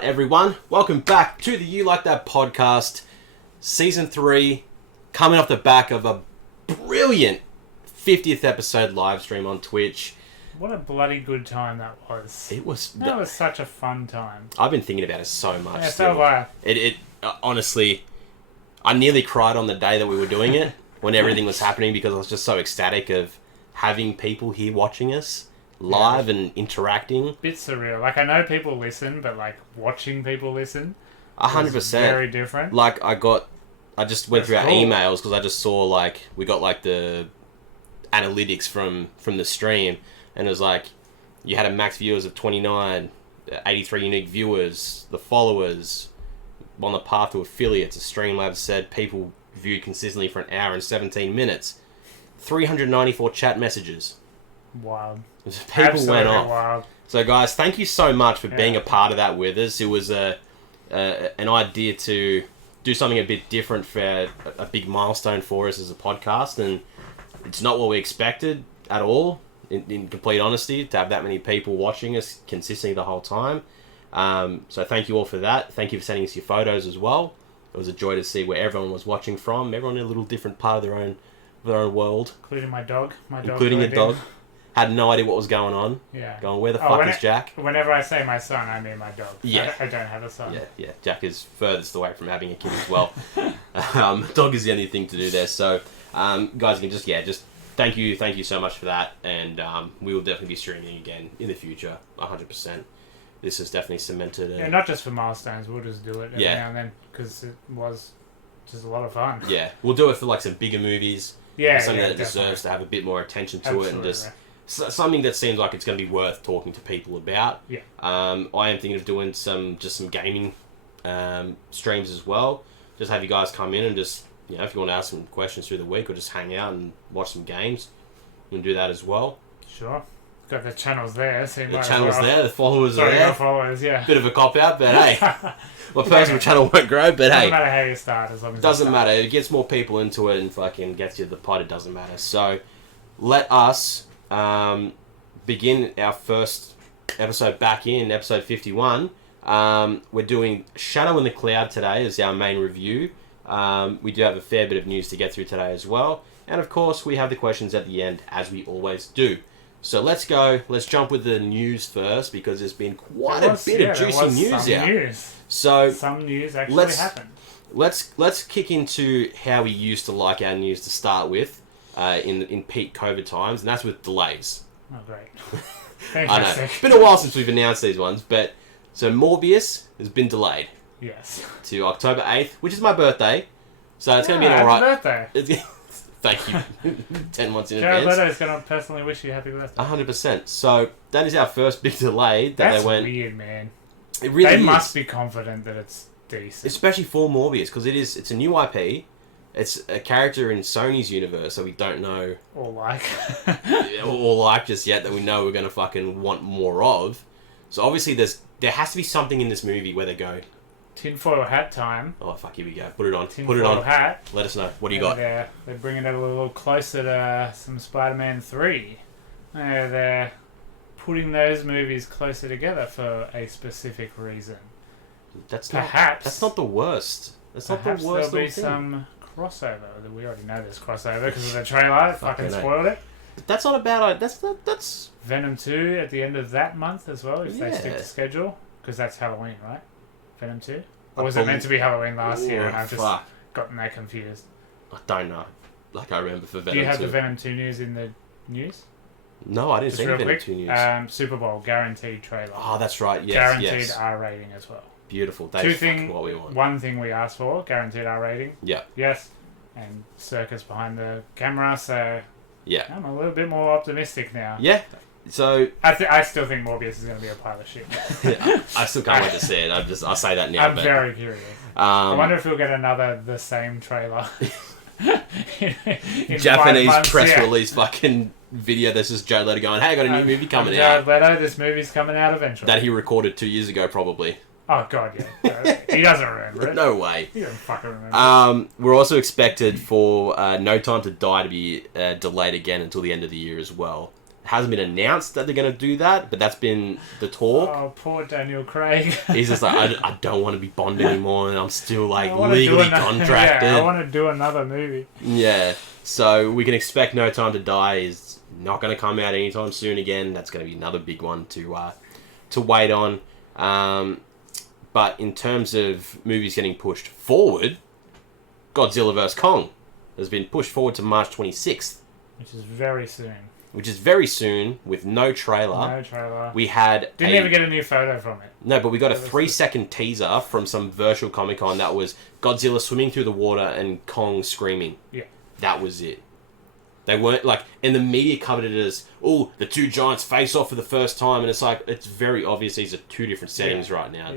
Alright everyone, welcome back to the You Like That podcast, Season 3, coming off the back of a brilliant 50th episode live stream on Twitch. What a bloody good time that was. That was such a fun time. I've been thinking about it so much. Yeah, so have I. Honestly, I nearly cried on the day that we were doing it, when everything was happening, because I was just so ecstatic of having people here watching us live and interacting. Bit surreal. Like, I know people listen, but like watching people listen 100%. Very different. Like, I just went through our emails because I just saw like we got like the analytics from the stream, and it was like you had a max viewers of 29, 83 unique viewers, the followers on the path to affiliates. A Streamlabs said people viewed consistently for an hour and 17 minutes, 394 chat messages. Wild. People Absolutely went off. Wild. So guys, thank you so much for being a part of that with us. It was an idea to do something a bit different for a big milestone for us as a podcast, and it's not what we expected at all, in complete honesty, to have that many people watching us consistently the whole time. So thank you all for that. Thank you for sending us your photos as well. It was a joy to see where everyone was watching from. Everyone in a little different part of their own world. Including my dog. Including your dog. Had no idea what was going on. Yeah. Going, where the fuck is Jack? Whenever I say my son, I mean my dog. Yeah. I don't have a son. Yeah. Jack is furthest away from having a kid as well. Dog is the only thing to do there. So, guys, you can just thank you so much for that. And we will definitely be streaming again in the future, 100%. This has definitely cemented. Yeah, not just for milestones. We'll just do it every now and then because it was just a lot of fun. Yeah, we'll do it for like some bigger movies. Yeah, something that definitely deserves to have a bit more attention to it, and just something that seems like it's going to be worth talking to people about. Yeah. I am thinking of doing some gaming streams as well. Just have you guys come in and just, if you want to ask some questions through the week or just hang out and watch some games, we can do that as well. Sure. Got the channels there. So the channels there, the followers are there. Followers, yeah. Bit of a cop out, but hey, my personal channel won't grow, but hey. Doesn't matter how you start, as long as doesn't matter. It gets more people into it and fucking gets you the pot. It doesn't matter. So, let us begin our first episode back in episode 51. We're doing Shadow in the Cloud today as our main review. We do have a fair bit of news to get through today as well, and of course we have the questions at the end, as we always do. So let's go. Let's jump with the news first, because there's been quite a bit of juicy news out. So some news actually happened. Let's kick into how we used to like our news to start with in peak COVID times, and that's with delays. Oh, great. I know. It's been a while since we've announced these ones, but so Morbius has been delayed. Yes. To October 8th, which is my birthday. So it's going to be an alright... birthday. Thank you. 10 months in Jared advance. Leto's going to personally wish you happy birthday. 100%. So that is our first big delay. That's they went... weird, man. It really They is. must be confident that it's decent. Especially for Morbius, because it's a new IP. It's a character in Sony's universe that we don't know... Or like. or like just yet, that we know we're going to fucking want more of. So obviously there has to be something in this movie where they go... Tinfoil hat time. Oh, fuck, here we go. Put it on. Tinfoil hat. Let us know. What do you got? They're bringing it a little closer to some Spider-Man 3. They're putting those movies closer together for a specific reason. That's not the worst. That's not the worst. There'll be some crossover. We already know there's crossover because of the trailer. It fucking spoiled it. But that's not a bad idea. That's Venom 2 at the end of that month as well, if they stick to schedule. Because that's Halloween, right? Venom 2? Or was it meant to be Halloween last year and I've just gotten that confused? I don't know. Like, I remember for Venom 2. Do you have the Venom 2 news in the news? No, I didn't see the Venom 2 news. Super Bowl, guaranteed trailer. Oh, that's right. Yes, guaranteed R rating as well. Beautiful. That's what we want. One thing we asked for, guaranteed R rating. Yeah. Yes. And Circus behind the camera, so... Yeah. I'm a little bit more optimistic now. Yeah. So I still think Morbius is going to be a pile of shit. I still can't wait to see it. I'll say that now. I'm very curious. I wonder if we'll get the same trailer. in Japanese press release fucking video. This is Jared Leto going, "Hey, I got a new movie coming out." Jared Leto, this movie's coming out eventually. That he recorded 2 years ago, probably. Oh god, yeah. He doesn't remember it. No way. He doesn't fucking remember. We're also expected for No Time to Die to be delayed again until the end of the year as well. hasn't been announced that they're going to do that, but that's been the talk. Oh, poor Daniel Craig. He's just like, I don't want to be Bond anymore, and I'm still like legally contracted. Yeah, I want to do another movie. Yeah, so we can expect No Time to Die is not going to come out anytime soon again. That's going to be another big one to wait on. But in terms of movies getting pushed forward, Godzilla vs. Kong has been pushed forward to March 26th. Which is very soon. Which is very soon, with no trailer. No trailer. We had... Didn't even get a new photo from it. No, but we got a 3-second teaser from some virtual Comic-Con that was Godzilla swimming through the water and Kong screaming. Yeah. That was it. They weren't, like... And the media covered it as, oh, the two giants face off for the first time, and it's like, it's very obvious these are two different settings right now.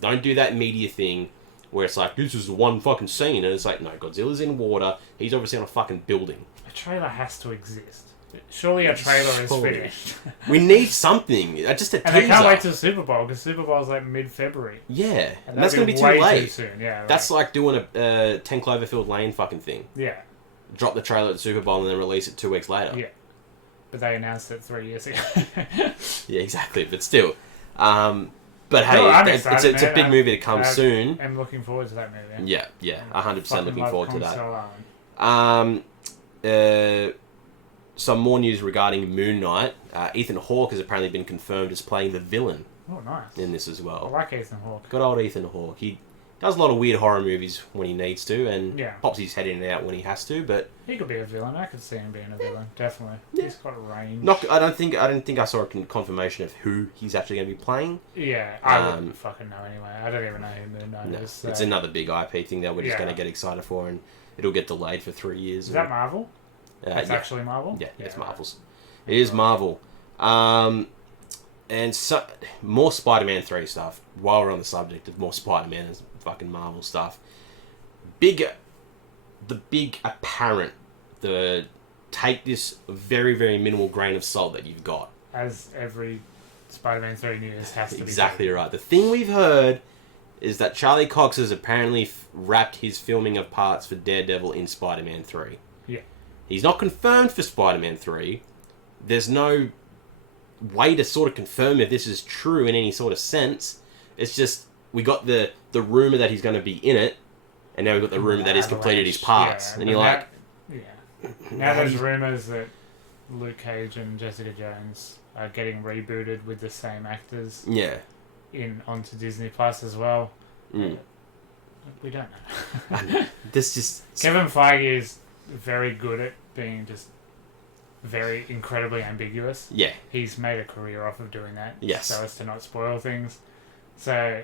Don't do that media thing where it's like, this is the one fucking scene, and it's like, no, Godzilla's in water, he's obviously on a fucking building. A trailer has to exist. Surely a trailer is finished. We need something. Just a teaser. And they can't wait till Super Bowl, because Super Bowl's like mid-February. Yeah. And that's going to be too late. Too soon. Yeah, right. That's like doing a 10 Cloverfield Lane fucking thing. Yeah. Drop the trailer at Super Bowl and then release it 2 weeks later. Yeah. But they announced it 3 years ago. Yeah, exactly. But still. But hey, no, it's a big movie to come soon. I'm looking forward to that movie. Yeah, 100% looking forward to that. Some more news regarding Moon Knight. Ethan Hawke has apparently been confirmed as playing the villain. Oh, nice. In this as well. I like Ethan Hawke. Good old Ethan Hawke. He does a lot of weird horror movies when he needs to, and yeah. pops his head in and out when he has to. But he could be a villain. I could see him being a villain. Definitely. Yeah. He's got a range. I don't think I saw a confirmation of who he's actually going to be playing. Yeah, I wouldn't fucking know anyway. I don't even know who Moon Knight is. So. It's another big IP thing that we're just going to get excited for, and it'll get delayed for 3 years. Is that Marvel? It's actually Marvel? Yeah, it's Marvel's. It is Marvel. And so, more Spider-Man 3 stuff. While we're on the subject of more Spider-Man and fucking Marvel stuff. Take this very, very minimal grain of salt that you've got. As every Spider-Man 3 news has to be. Exactly right. The thing we've heard is that Charlie Cox has apparently wrapped his filming of parts for Daredevil in Spider-Man 3. Yeah. He's not confirmed for Spider-Man 3. There's no way to sort of confirm if this is true in any sort of sense. It's just, we got the rumour that he's going to be in it, and now we've got the rumour that he's completed his parts. Yeah, and you're like... Yeah. Now there's rumours that Luke Cage and Jessica Jones are getting rebooted with the same actors. Yeah. Onto Disney Plus as well. Mm. We don't know. Kevin Feige is very good at being just very incredibly ambiguous. Yeah. He's made a career off of doing that. Yes. So as to not spoil things. So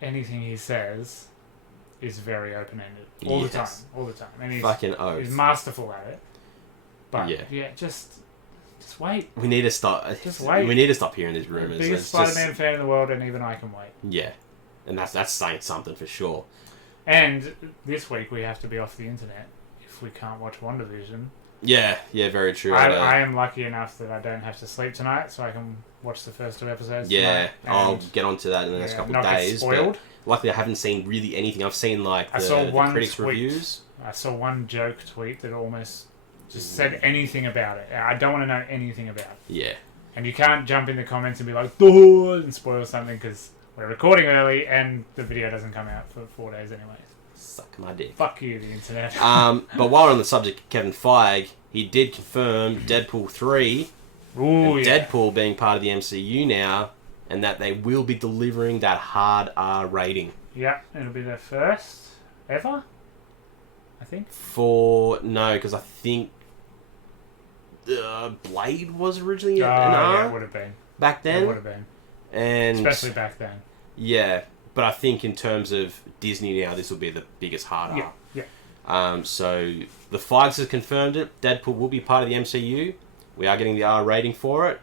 anything he says is very open-ended. All the time. And he's masterful at it. But yeah, just wait. We need to stop. Just wait. We need to stop hearing these rumors. The biggest Spider-Man fan in the world, and even I can wait. Yeah. And that's saying something for sure. And this week we have to be off the internet if we can't watch WandaVision. Yeah, very true. I am lucky enough that I don't have to sleep tonight, so I can watch the first 2 episodes. Yeah, I'll get onto that in the next couple of days. Spoiled. But luckily, I haven't seen really anything. I've seen the critics' reviews. I saw one joke tweet that almost just said anything about it. I don't want to know anything about it. Yeah. And you can't jump in the comments and be like, "Duh," and spoil something because we're recording early and the video doesn't come out for 4 days anyway. Suck my dick. Fuck you, the internet. But while we're on the subject of Kevin Feige, he did confirm Deadpool 3 Deadpool being part of the MCU now, and that they will be delivering that hard R rating. Yeah, it'll be their first ever, I think. Because I think Blade was originally an R. Yeah, it would have been. Back then? It would have been. And especially back then. Yeah, but I think in terms of Disney now, this will be the biggest hard R. Yeah. So the Feigs has confirmed it. Deadpool will be part of the MCU. We are getting the R rating for it,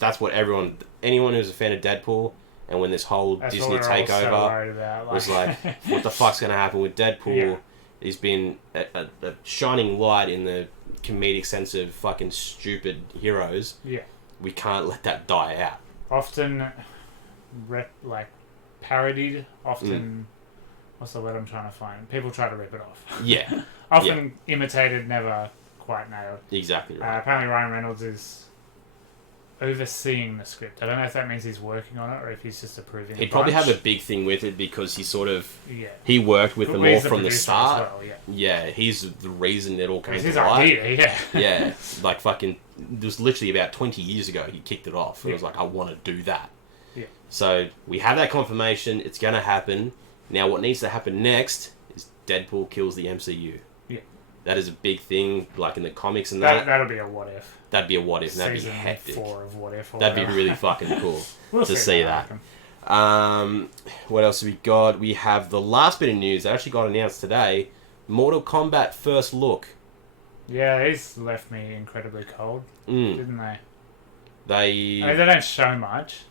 that's what anyone who's a fan of Deadpool, and when this whole Disney takeover was like, what the fuck's going to happen with Deadpool? Yeah. He's been a shining light in the comedic sense of fucking stupid heroes. Yeah. We can't let that die out. Often, parodied. Often, what's the word I'm trying to find? People try to rip it off. Yeah. Often imitated, never quite nailed. Exactly right. Apparently Ryan Reynolds is overseeing the script. I don't know if that means he's working on it or if he's just approving. He'd probably have a big thing with it because he yeah. he worked with them all from the start. Well, yeah. Yeah, he's the reason it all came to light. His idea, yeah. Yeah, like fucking. It was literally about 20 years ago he kicked it off. It was like, I want to do that. Yeah. So we have that confirmation. It's going to happen. Now, what needs to happen next is Deadpool kills the MCU. Yeah. That is a big thing, like in the comics and that. That'll be a what if. That'd be a what if. That'd Season be hectic. 4 of what if. That'd be really fucking cool to see that. Happen. What else have we got? We have the last bit of news that actually got announced today. Mortal Kombat first look. Yeah, these left me incredibly cold, didn't they? They don't show much.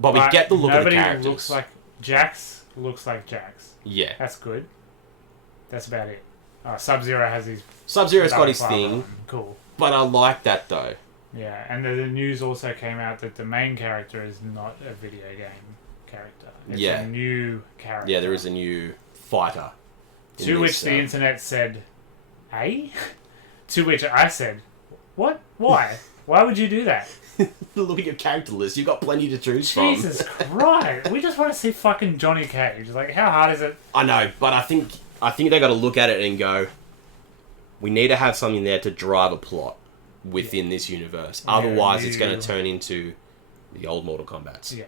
But we get the look of the characters. Nobody looks like Jax. Looks like Jax. Yeah, that's good. That's about it. Sub-Zero has his. Sub-Zero's got his thing. Cool. But I like that though. Yeah, and the news also came out that the main character is not a video game character. It's a new character. Yeah, there is a new fighter. To which the internet said, "Eh?" To which I said, "What? Why? Why would you do that?" Look at your character list. You've got plenty to choose from. Jesus Christ! We just want to see fucking Johnny Cage. Like, how hard is it? I know, but I think they got to look at it and go, we need to have something there to drive a plot within this universe. Yeah, Otherwise, it's going to turn into the old Mortal Kombat's. Yeah.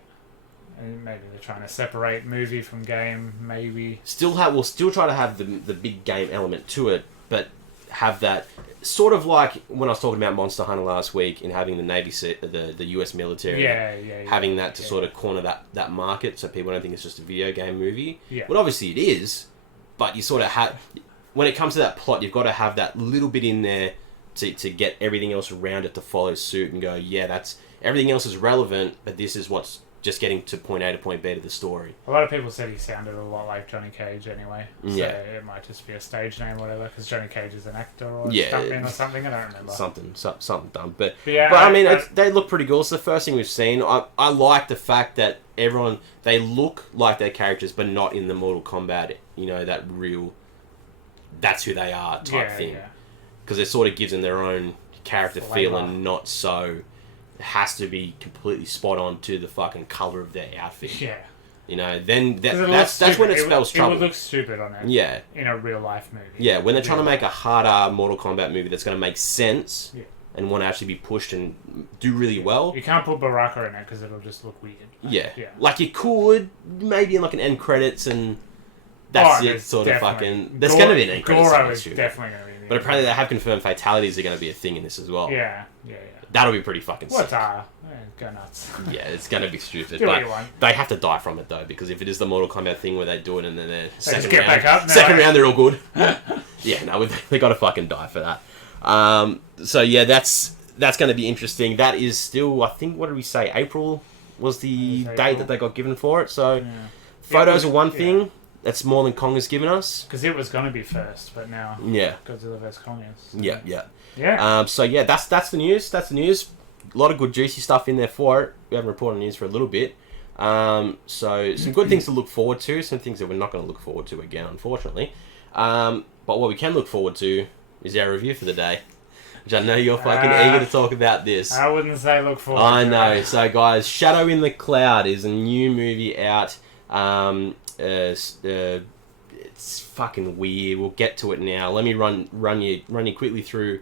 And maybe they're trying to separate movie from game, maybe. We'll still try to have the big game element to it, but have that sort of like when I was talking about Monster Hunter last week and having the Navy, the US military, having that to sort of corner that market so people don't think it's just a video game movie. Yeah. Well, obviously it is, but you sort of have, when it comes to that plot, you've got to have that little bit in there to get everything else around it to follow suit and go, yeah, that's everything else is relevant, but this is what's just getting to point A to point B to the story. A lot of people said he sounded a lot like Johnny Cage anyway. So it might just be a stage name or whatever, because Johnny Cage is an actor or a stuntman or something. I don't remember. Something dumb. But yeah, I mean, they look pretty cool. It's the first thing we've seen. I like the fact that they look like their characters, but not in the Mortal Kombat, that real, that's who they are type thing. Because it sort of gives them their own character feel and not so... It has to be completely spot on to the fucking colour of their outfit. Yeah. Then that's when it spells trouble. It would look stupid on it. Yeah. In a real life movie. Yeah, when they're trying to make a harder Mortal Kombat movie that's going to make sense and want to actually be pushed and do really well. You can't put Baraka in it because it'll just look weird. Yeah. Like you could, maybe in like an end credits and that's it sort of fucking... There's going to be an end credits. Goro is definitely going to be. But apparently they have confirmed fatalities are going to be a thing in this as well. Yeah. That'll be pretty fucking sick. Go nuts. Yeah, it's going to be stupid. Do what you want. They have to die from it, though, because if it is the Mortal Kombat thing where they do it and then they're second round... back up. Second round, they're all good. Yeah, no, they got to fucking die for that. So, yeah, that's going to be interesting. That is still, I think, what did we say? April was the date that they got given for it. So, photos are one thing. That's more than Kong has given us. Because it was going to be first, but now Godzilla vs. Kong is. So. Yeah. So yeah, that's the news. That's the news. A lot of good juicy stuff in there for it. We haven't reported on news for a little bit. So some good things to look forward to. Some things that we're not going to look forward to again, unfortunately. But what we can look forward to is our review for the day. Which I know you're fucking eager to talk about this. I wouldn't say look forward. I know. So guys, Shadow in the Cloud is a new movie out. It's fucking weird. We'll get to it now. Let me run you quickly through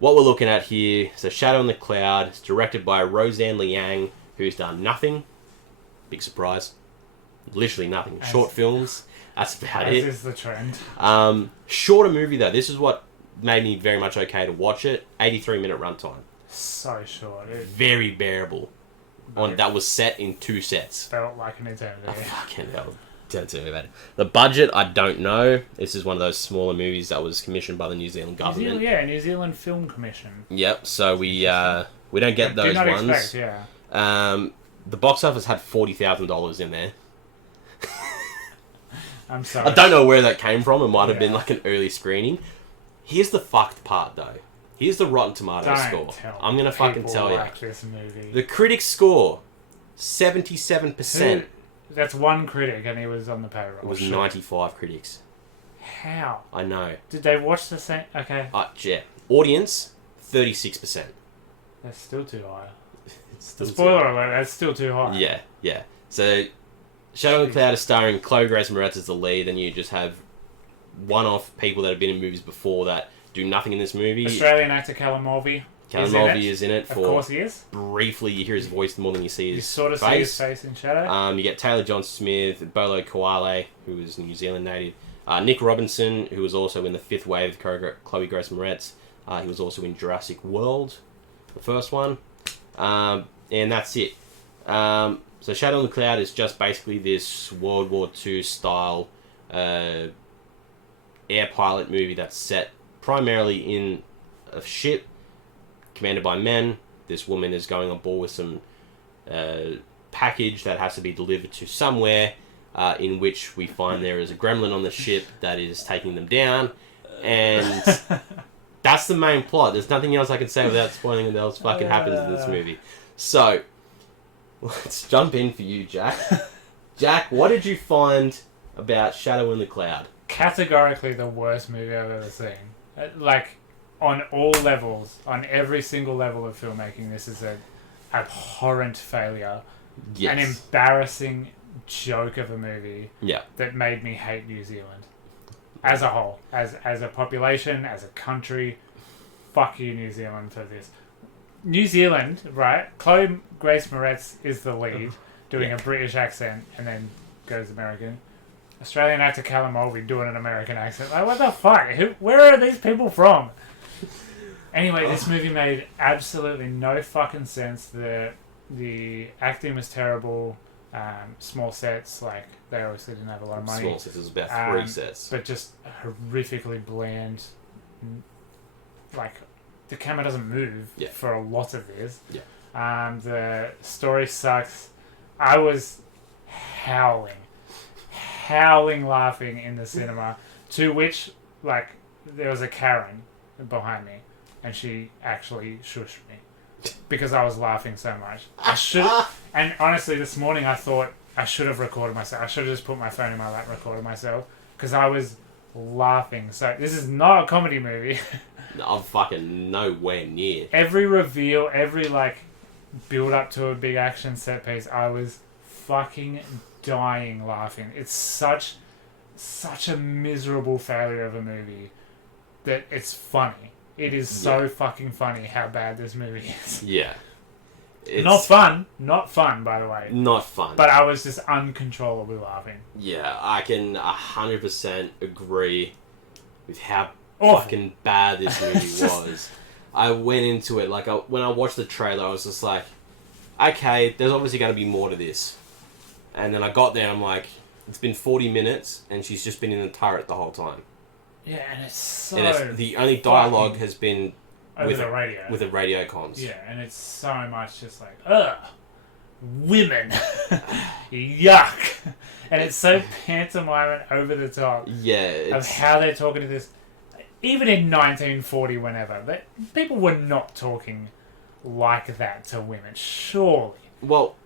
what we're looking at here. So Shadow in the Cloud. It's directed by Roseanne Liang, who's done nothing. Big surprise. Literally nothing. Short films. That's about it. This is the trend. Shorter movie though. This is what made me very much okay to watch it. 83-minute runtime. So short. Very bearable. That was set in 2 sets. Felt like an eternity. Oh, fucking hell. Don't tell me about it. The budget, I don't know. This is one of those smaller movies that was commissioned by the New Zealand government. New Zealand Film Commission. Yep. So we don't get those ones. Expect, the box office had $40,000 in there. I'm sorry. I don't know where that came from. It might have been like an early screening. Here's the fucked part, though. Here's the Rotten Tomatoes score. I'm gonna fucking tell you. This movie. The critics score 77%. That's one critic, and he was on the payroll. It was 95 critics. How? I know. Did they watch the same? Okay. Yeah. Audience 36%. That's still too high. The spoiler alert, that's still too high. Yeah. So, Shadow in the Cloud is starring Chloe Grace Moretz as the lead, and you just have one-off people that have been in movies before that do nothing in this movie. Australian actor Callum Mulvey. Callum Mulvey is in it. Of course he is. Briefly, you hear his voice more than you see his face. You sort of see his face in shadow. You get Taylor John Smith, Bolo Koale, who is a New Zealand native. Nick Robinson, who was also in the Fifth Wave with Chloe Grace Moretz. He was also in Jurassic World, the first one. And that's it. So Shadow in the Cloud is just basically this World War II style air pilot movie that's set primarily in a ship commanded by men. This woman is going on board with some package that has to be delivered to somewhere, in which we find there is a gremlin on the ship that is taking them down, and that's the main plot. There's nothing else I can say without spoiling what else fucking happens in this movie. So, let's jump in for you, Jack. Jack, what did you find about Shadow in the Cloud? Categorically the worst movie I've ever seen. Like, on all levels, on every single level of filmmaking, this is an abhorrent failure. Yes. An embarrassing joke of a movie that made me hate New Zealand. As a whole. As a population, as a country. Fuck you, New Zealand, for this. New Zealand, right? Chloe Grace Moretz is the lead, doing a British accent, and then goes American. Australian actor Callum Mulvey doing an American accent. Like, what the fuck? Where are these people from? Anyway, this movie made absolutely no fucking sense. The acting was terrible. Small sets, like, they obviously didn't have a lot of money. Small sets, it was about 3 sets. But just horrifically bland. Like, the camera doesn't move for a lot of this. Yeah. The story sucks. I was howling laughing in the cinema, to which, like, there was a Karen behind me, and she actually shushed me because I was laughing so much. I should, and honestly, this morning I thought I should have recorded myself. I should have just put my phone in my lap and recorded myself, because I was laughing. So this is not a comedy movie. I'm fucking nowhere near. Every reveal, every, like, build up to a big action set piece, I was fucking dying laughing. It's such a miserable failure of a movie that it's funny. It is so fucking funny how bad this movie is. Yeah. It's not fun, by the way. Not fun. But I was just uncontrollably laughing. Yeah, I can 100% agree with how awful fucking bad this movie was. I went into it, like, when I watched the trailer, I was just like, okay, there's obviously going to be more to this. And then I got there, I'm like, it's been 40 minutes, and she's just been in the turret the whole time. Yeah, and it's so... And the only dialogue has been... Over the radio. With the radio comms. Yeah, and it's so much just like, ugh, women, yuck. And it's so pantomime and over the top. Yeah. Of how they're talking to this. Even in 1940, whenever, people were not talking like that to women, surely. Well...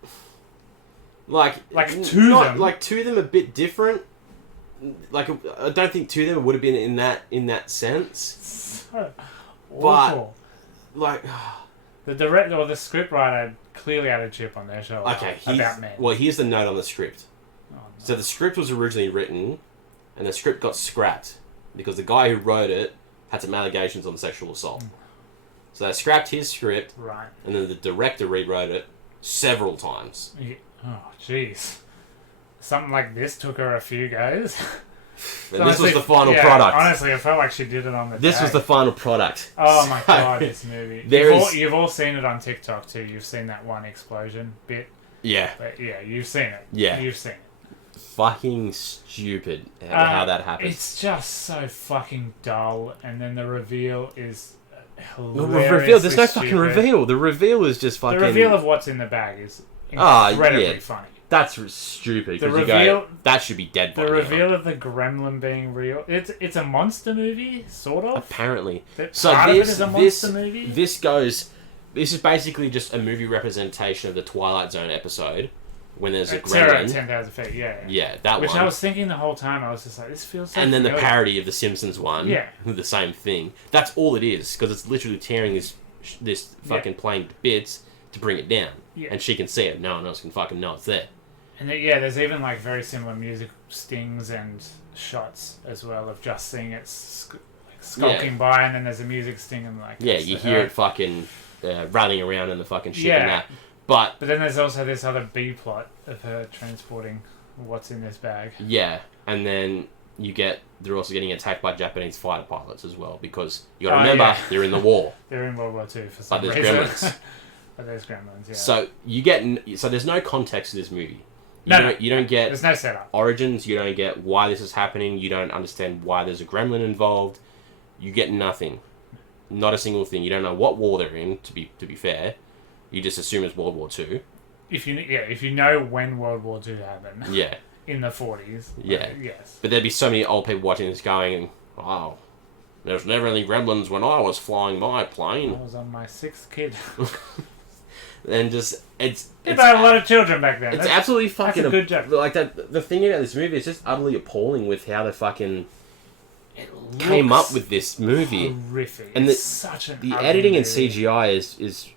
Like to them a bit different. Like, I don't think to them it would have been in that sense. So awful. But like, the director or the scriptwriter clearly had a chip on their shoulder. Okay, about men. Well, here's the note on the script. Oh, no. So the script was originally written, and the script got scrapped because the guy who wrote it had some allegations on sexual assault. So they scrapped his script, right? And then the director rewrote it several times. Yeah. Oh, jeez. Something like this took her a few goes. And honestly, this was the final product. Honestly, it felt like she did it on the This day. Was the final product. Oh my god, this movie. You've all seen it on TikTok too. You've seen that one explosion bit. Yeah. But yeah, you've seen it. Yeah. You've seen it. Fucking stupid how that happens. It's just so fucking dull, and then the reveal is There's no fucking reveal. The reveal is just fucking... The reveal of what's in the bag is incredibly funny. That's stupid. The reveal... that should be dead by now. The reveal of the gremlin being real... It's a monster movie, sort of. Apparently. Part of it is a monster movie? This is basically just a movie representation of the Twilight Zone episode. When there's a gremlin. Terror at 10,000 feet, yeah. Yeah, that Which one. I was thinking the whole time, I was just like, this feels so And then familiar. the parody of the Simpsons one. Yeah. The same thing. That's all it is, because it's literally tearing this fucking plane to bits to bring it down. Yeah. And she can see it. No one else can fucking know it's there. And there's even like very similar music stings and shots as well of just seeing it skulking by, and then there's a music sting and like you hear it fucking running around in the fucking ship and that. But then there's also this other B plot of her transporting what's in this bag. Yeah, and then they're also getting attacked by Japanese fighter pilots as well, because you got to remember they're in the war. They're in World War II for some reason. Gremlins. But there's gremlins. Yeah. So there's no context to this movie. You don't get. There's no setup. Origins. You don't get why this is happening. You don't understand why there's a gremlin involved. You get nothing. Not a single thing. You don't know what war they're in. To be fair, you just assume it's World War II. If you know when World War II happened. Yeah. In the 40s. Yeah. Yes. But there'd be so many old people watching this going, "Wow, there's never any gremlins when I was flying my plane. I was on my 6th kid." And just it's had a lot of children back then. It's absolutely fucking that's a good joke. Like that. The thing about this movie is just utterly appalling with how they fucking came up with this movie. Horrific. And it's such an the editing and CGI is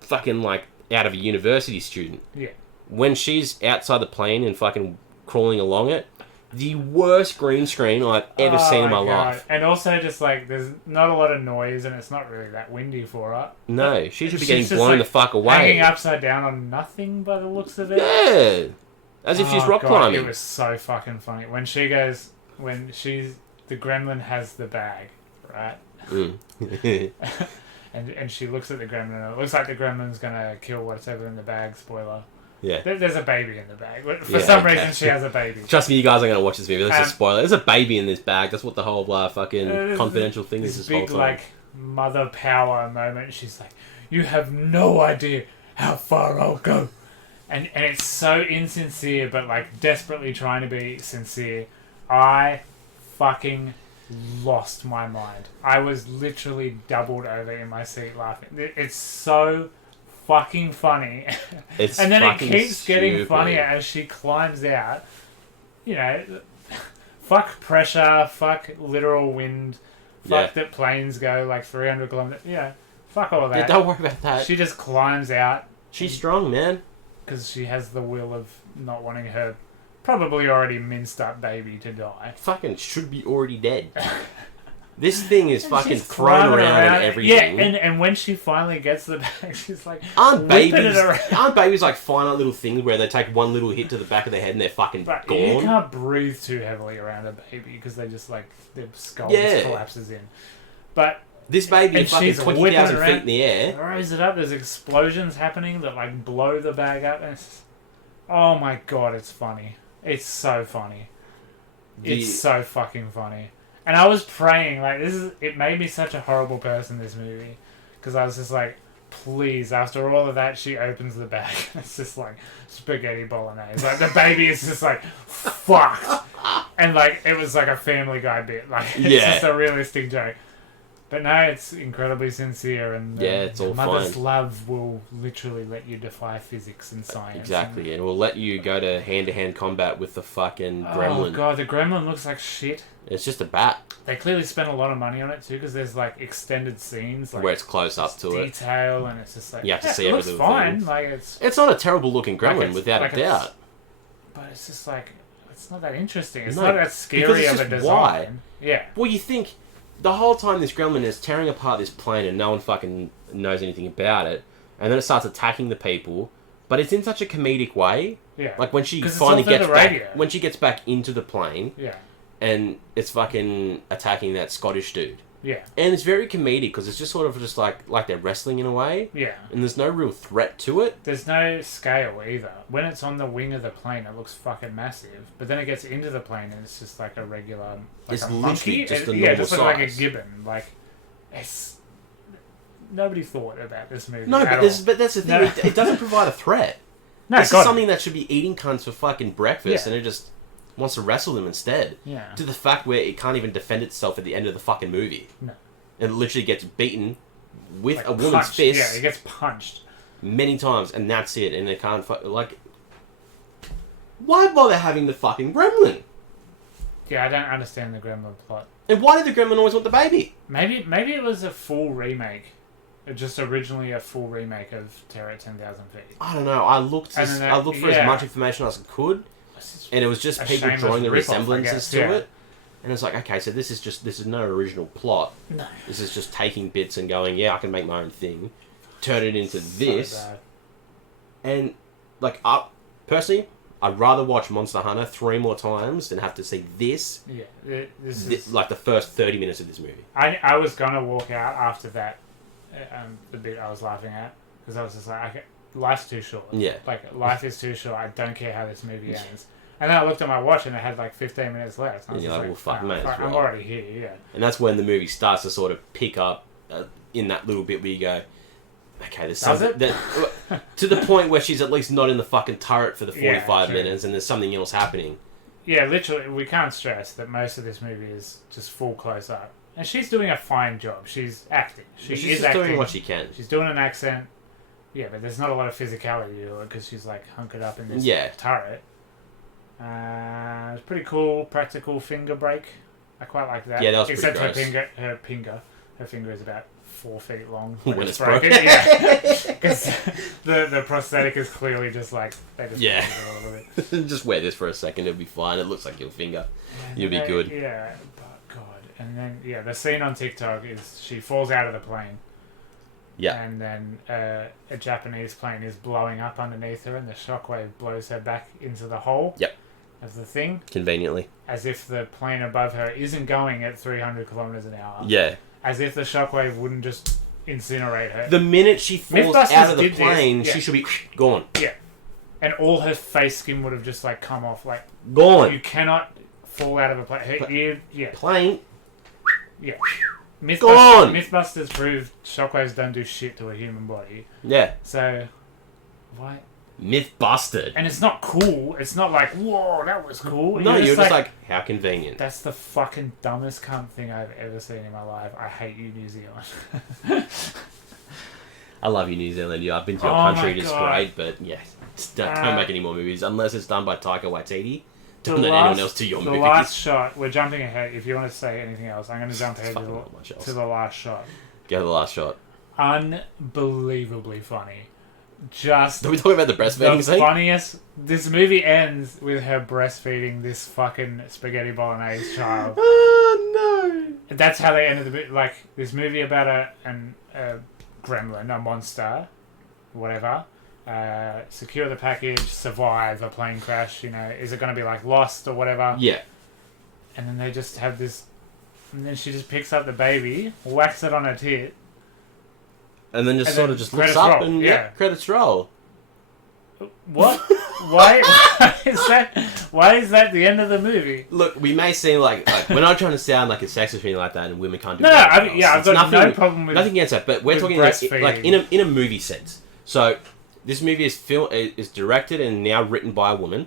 fucking like out of a university student. Yeah. When she's outside the plane and fucking crawling along it, the worst green screen I've ever seen in my life. And also just like there's not a lot of noise and it's not really that windy for her. No, she should be getting blown the fuck away. Hanging upside down on nothing by the looks of it. Yeah. As if she's rock climbing. It was so fucking funny. When the gremlin has the bag, right? and she looks at the gremlin and it looks like the gremlin's gonna kill whatever in the bag, spoiler. Yeah. There's a baby in the bag. For some reason, she has a baby. Trust me, you guys are going to watch this movie. That's a spoiler. There's a baby in this bag. That's what the whole fucking confidential thing is this whole time. Big, like, mother power moment. She's like, you have no idea how far I'll go. And it's so insincere, but, like, desperately trying to be sincere. I fucking lost my mind. I was literally doubled over in my seat laughing. It's so fucking funny. And then it keeps getting funnier as she climbs out. You know, fuck pressure, fuck literal wind, fuck that planes go like 300 kilometers. Yeah, fuck all that. Yeah, don't worry about that. She just climbs out. She's strong, man. Because she has the will of not wanting her probably already minced up baby to die. Fucking should be already dead. This thing is fucking thrown around and everything. Yeah, and when she finally gets the bag, she's like, aren't babies like finite little things where they take one little hit to the back of their head and they're fucking gone? You can't breathe too heavily around a baby because they just like, their skull just collapses in. But this baby is fucking 20,000 feet in the air. Throws it up, there's explosions happening that like blow the bag up. And oh my god, it's funny. It's so funny. It's so fucking funny. And I was praying, like, it made me such a horrible person, this movie. Because I was just like, please, after all of that, she opens the bag. It's just like spaghetti bolognese. Like, the baby is just like, fucked. And, like, it was like a Family Guy bit. Like, it's just a realistic joke. But no, it's incredibly sincere, and it's all mother's fine. love will literally let you defy physics and science. Exactly, and will let you go to hand-to-hand combat with the fucking gremlin. Oh god, the gremlin looks like shit. It's just a bat. They clearly spent a lot of money on it too, because there's like extended scenes, like where it's close up to it, detail, and it's just like you have to see it everything. Looks fine, like it's not a terrible looking gremlin without a doubt. But it's just like it's not that interesting. It's not that scary of a design. Why? Yeah. Well, you think. The whole time this gremlin is tearing apart this plane and no one fucking knows anything about it, and then it starts attacking the people, but it's in such a comedic way. Yeah. Like when she finally gets back into the plane. Yeah. And it's fucking attacking that Scottish dude. Yeah. And it's very comedic because it's just sort of just like they're wrestling in a way. Yeah. And there's no real threat to it. There's no scale either. When it's on the wing of the plane, it looks fucking massive. But then it gets into the plane and it's just like a regular, like it's a literally monkey. just a normal size. Like a gibbon. Like, it's nobody thought about this movie. No, but that's the thing. No. It doesn't provide a threat. No, this is something that should be eating cunts for fucking breakfast, and it just wants to wrestle them instead. Yeah. To the fact where it can't even defend itself at the end of the fucking movie. No. And it literally gets beaten with like a woman's fist. Yeah, it gets punched many times, and that's it. And they can't like. Why bother having the fucking gremlin? Yeah, I don't understand the gremlin plot. And why did the gremlin always want the baby? Maybe it was a full remake just originally a full remake of Terror at 10,000 Feet? I don't know. I looked for as much information as I could, and it was just people drawing the resemblances to it. And it's like, okay, so this is no original plot. No. This is just taking bits and going, yeah, I can make my own thing, turn it into this. And, like, personally, I'd rather watch Monster Hunter 3 more times than have to see this. Yeah, this is... Like, the first 30 minutes of this movie. I was going to walk out after that, the bit I was laughing at, because I was just like, life's too short. Yeah. Like, life is too short. I don't care how this movie ends. And then I looked at my watch and it had like 15 minutes left. And I was like, well, fuck, mate. I'm already here, yeah. And that's when the movie starts to sort of pick up in that little bit where you go, okay, there's something... to the point where she's at least not in the fucking turret for the 45 minutes and there's something else happening. Yeah, literally, we can't stress that most of this movie is just full close-up. And she's doing a fine job. She's acting. She's just acting. Doing what she can. She's doing an accent. Yeah, but there's not a lot of physicality to it because she's like hunkered up in this turret. It's pretty cool, practical finger break. I quite like that. Yeah, that was except pretty gross. Her finger is about 4 feet long when it's broken. Yeah, because the prosthetic is clearly just like they just it a little bit. Just wear this for a second; it'll be fine. It looks like your finger. You'll be good. Yeah, but God, and then the scene on TikTok is she falls out of the plane. Yeah. And then a Japanese plane is blowing up underneath her, and the shockwave blows her back into the hole. Yep. Of the thing. Conveniently. As if the plane above her isn't going at 300 kilometers an hour. Yeah. As if the shockwave wouldn't just incinerate her. The minute she falls out of the plane, she should be gone. Yeah. And all her face skin would have just like come off. Like gone. You cannot fall out of a plane. Her ear, plane. Yeah. Gone. Mythbusters proved shockwaves don't do shit to a human body. Yeah. So, why? Myth busted. And it's not cool. It's not like, whoa, that was cool. No, you're just like, how convenient. That's the fucking dumbest cunt thing I've ever seen in my life. I hate you, New Zealand. I love you, New Zealand. I've been to your country. It's great, but yeah, don't make any more movies unless it's done by Taika Waititi. Don't let anyone else do your movies. The last shot, we're jumping ahead. If you want to say anything else, I'm going to jump ahead to the last shot. Go to the last shot. Unbelievably funny. Just... Are we talking about the breastfeeding scene? Funniest... This movie ends with her breastfeeding this fucking spaghetti bolognese child. Oh, no! That's how they ended the movie. Like, this movie about a gremlin, a monster, whatever... secure the package, survive a plane crash, is it going to be like Lost or whatever? Yeah. And then they just have this, and then she just picks up the baby, whacks it on her tit. And then just looks up roll. And credits roll. What? Why is that the end of the movie? Look, we may seem like we're not trying to sound like a sexist or anything like that, and women can't do I've got no problem with nothing against that, but we're talking like in a movie sense. So this movie is directed and now written by a woman,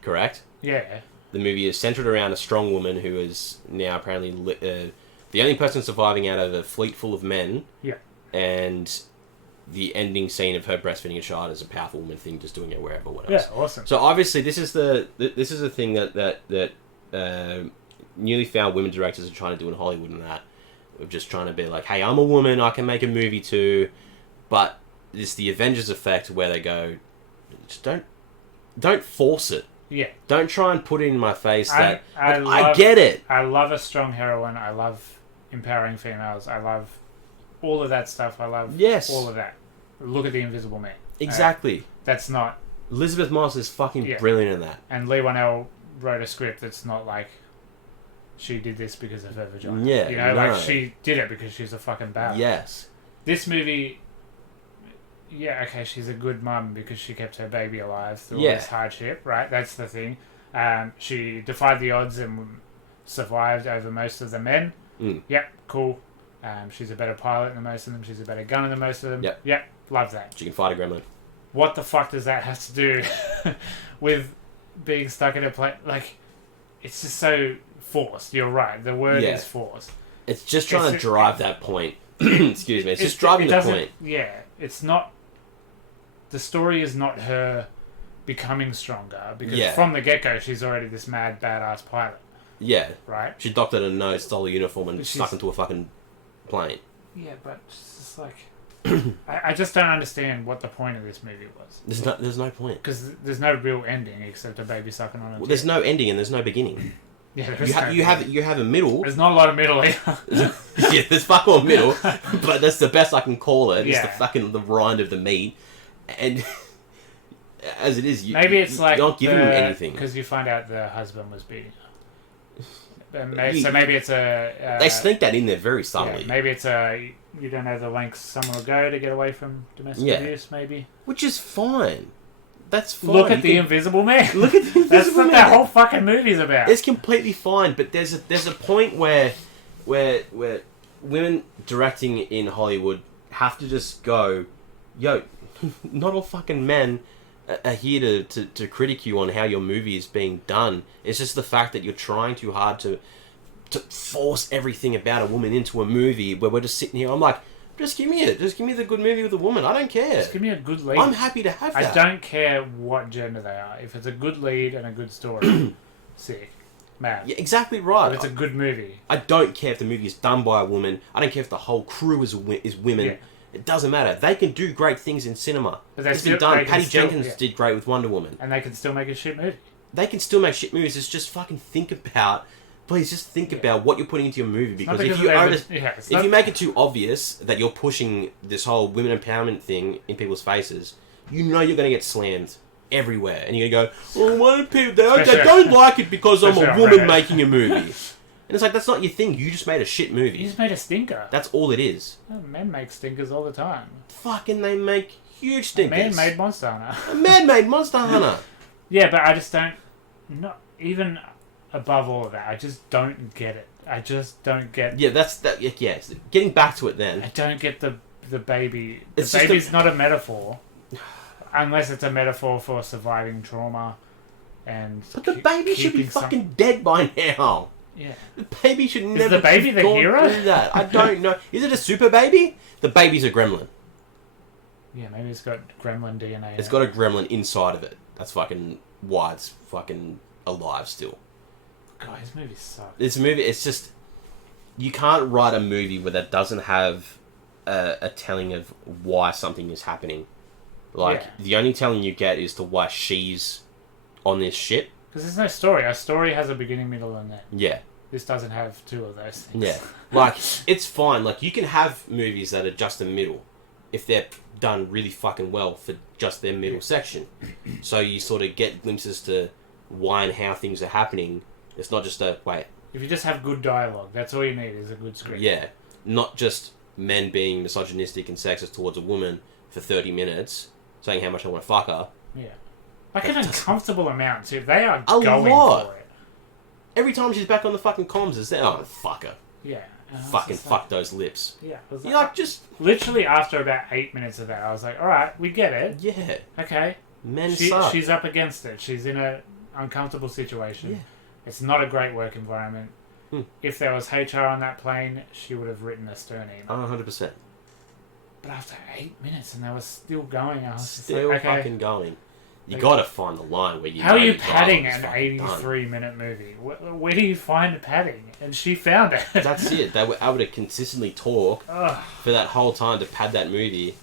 correct? Yeah. The movie is centered around a strong woman who is now apparently the only person surviving out of a fleet full of men. Yeah. And the ending scene of her breastfeeding a child is a powerful woman thing, just doing it wherever, whatever. Yeah, awesome. So obviously, this is the thing that newly found women directors are trying to do in Hollywood, and that of just trying to be like, hey, I'm a woman, I can make a movie too, but it's the Avengers effect where they go, just don't force it. Yeah. Don't try and put it in my face that I get it. I love a strong heroine. I love empowering females. I love all of that stuff. I love all of that. Look at The Invisible Man. Exactly. That's not... Elizabeth Moss is fucking brilliant in that. And Lee Whannell wrote a script that's not like she did this because of her vagina. Yeah. Like she did it because she's a fucking badass. Yes. This movie... Yeah, okay, she's a good mum because she kept her baby alive through all this hardship, right? That's the thing. She defied the odds and survived over most of the men. Yep, cool. She's a better pilot than most of them. She's a better gunner than most of them. Yep, love that. She can fight a gremlin. What the fuck does that have to do with being stuck in a plane? Like, it's just so forced. You're right. The word is forced. It's just trying to drive that point. Excuse me. It's just driving the point. Yeah, it's not... The story is not her becoming stronger because from the get-go she's already this mad badass pilot. Yeah. Right? She doctored a nose, stole a uniform and stuck into a fucking plane. Yeah, but it's just like... I just don't understand what the point of this movie was. There's no point. Because there's no real ending except a baby sucking on a there's no ending and there's no beginning. Yeah, you have a middle. There's not a lot of middle either. Yeah, there's fuck all middle, but that's the best I can call it. It's the rind of the meat, and as it is, maybe it's like you're not giving them anything because you find out the husband was beating her. So maybe it's they sneak that in there very subtly. Yeah, maybe it's you don't know the lengths someone will go to get away from domestic abuse. Maybe, which is fine. That's fine. Look at the Invisible Man. Look at the Invisible Man. That's what that whole fucking movie's about. It's completely fine, but there's a point where women directing in Hollywood have to just go, yo, not all fucking men are here to critique you on how your movie is being done. It's just the fact that you're trying too hard to force everything about a woman into a movie where we're just sitting here. I'm like, Just give me the good movie with a woman. I don't care. Just give me a good lead. I'm happy to have that. I don't care what gender they are. If it's a good lead and a good story, sick. Mad. Yeah, exactly right. If it's a good movie. I don't care if the movie is done by a woman. I don't care if the whole crew is women. Yeah. It doesn't matter. They can do great things in cinema. But it's been done. Patty Jenkins did great with Wonder Woman. And they can still make a shit movie. They can still make shit movies. It's just fucking think about... Please just think about what you're putting into your movie, because if you make it too obvious that you're pushing this whole women empowerment thing in people's faces, you know you're going to get slammed everywhere, and you're going to go, "Well, why do people they don't like it because I'm a woman making a movie?" And it's like, that's not your thing. You just made a shit movie. You just made a stinker. That's all it is. Oh, men make stinkers all the time. Fucking, they make huge stinkers. A man made Monster Hunter. A man made Monster Hunter. Yeah, but I just don't. Not even. Above all of that, I just don't get it. I just don't get... Yeah, that's... that. Yeah, getting back to it then. I don't get the baby... The baby's not a metaphor. Unless it's a metaphor for surviving trauma and... But the baby should be fucking dead by now. Yeah. The baby should never... Is the baby the hero? Through that. I don't know. Is it a super baby? The baby's a gremlin. Yeah, maybe it's got gremlin DNA. It's got a gremlin inside of it. That's fucking why it's fucking alive still. God, this movie sucks. This movie, it's just... You can't write a movie where that doesn't have a telling of why something is happening. Like, the only telling you get is to why she's on this ship. Because there's no story. A story has a beginning, middle, and end. Yeah. This doesn't have two of those things. Yeah. Like, it's fine. Like, you can have movies that are just a middle if they're done really fucking well for just their middle section. So you sort of get glimpses to why and how things are happening. It's not just wait. If you just have good dialogue, that's all you need is a good script. Yeah. Not just men being misogynistic and sexist towards a woman for 30 minutes, saying how much I want to fuck her. Yeah. Like an uncomfortable amount, too. They are going for it. Every time she's back on the fucking comms, it's there. Oh, fuck her. Yeah. Fucking fuck those lips. Yeah. You're like, just... Literally after about 8 minutes of that, I was like, alright, we get it. Yeah. Okay. Men suck. She's up against it. She's in an uncomfortable situation. Yeah. It's not a great work environment. If there was HR on that plane, she would have written a stern email. 100%. But after 8 minutes and they were still going, I was still like, okay. fucking going. You gotta find the line where you... How are you padding an 83-minute movie? Where do you find padding? And she found it. That's it. They were able to consistently talk for that whole time to pad that movie,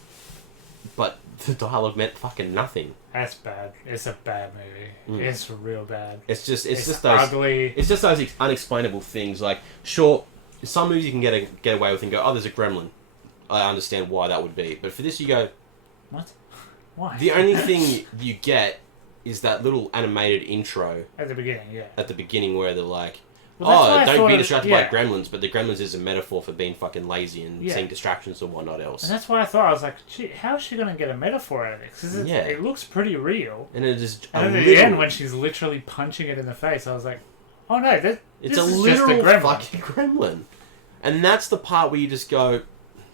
but the dialogue meant fucking nothing. That's bad. It's a bad movie. It's real bad. It's just those ugly. It's just those unexplainable things. Like, sure, some movies you can get away with and go, oh, there's a gremlin. I understand why that would be. But for this, you go, what? Why? The only thing you get is that little animated intro at the beginning. Yeah. At the beginning, where they're like, don't be distracted by gremlins, but the gremlins is a metaphor for being fucking lazy and seeing distractions and whatnot else. And that's why I thought, I was like, gee, how is she going to get a metaphor out of it? Because it looks pretty real. And it is at the end, when she's literally punching it in the face, I was like, oh no, it's a literal fucking gremlin. And that's the part where you just go,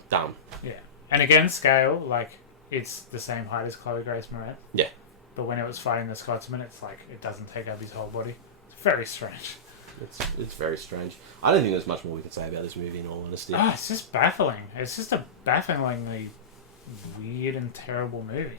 dumb. Yeah. And again, scale, like, it's the same height as Chloe Grace Moretz. Yeah. But when it was fighting the Scotsman, it's like, it doesn't take up his whole body. It's very strange. It's very strange. I don't think there's much more we could say about this movie, in all honesty. Oh, it's just baffling. It's just a bafflingly weird and terrible movie.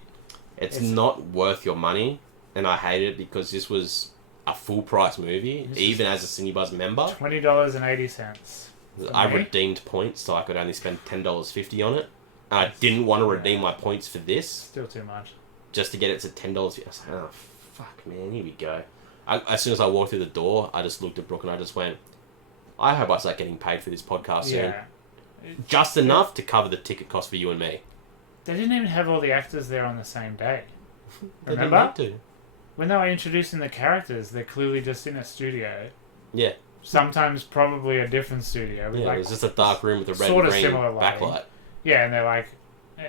It's not worth your money, and I hate it because this was a full price movie, even as a Cinebuzz member. $20.80. I redeemed points, so I could only spend $10.50 on it. And I didn't want to redeem my points for this. Still too much. Just to get it to $10. I was like, oh, fuck, man, here we go. As soon as I walked through the door, I just looked at Brooke and I just went, I hope I start getting paid for this podcast soon. Just enough to cover the ticket cost for you and me. They didn't even have all the actors there on the same day. Remember? They didn't need to. When they were introducing the characters, they're clearly just in a studio. Yeah. Sometimes probably a different studio. With it was just a dark room with a red and green backlight. Yeah, and they're like...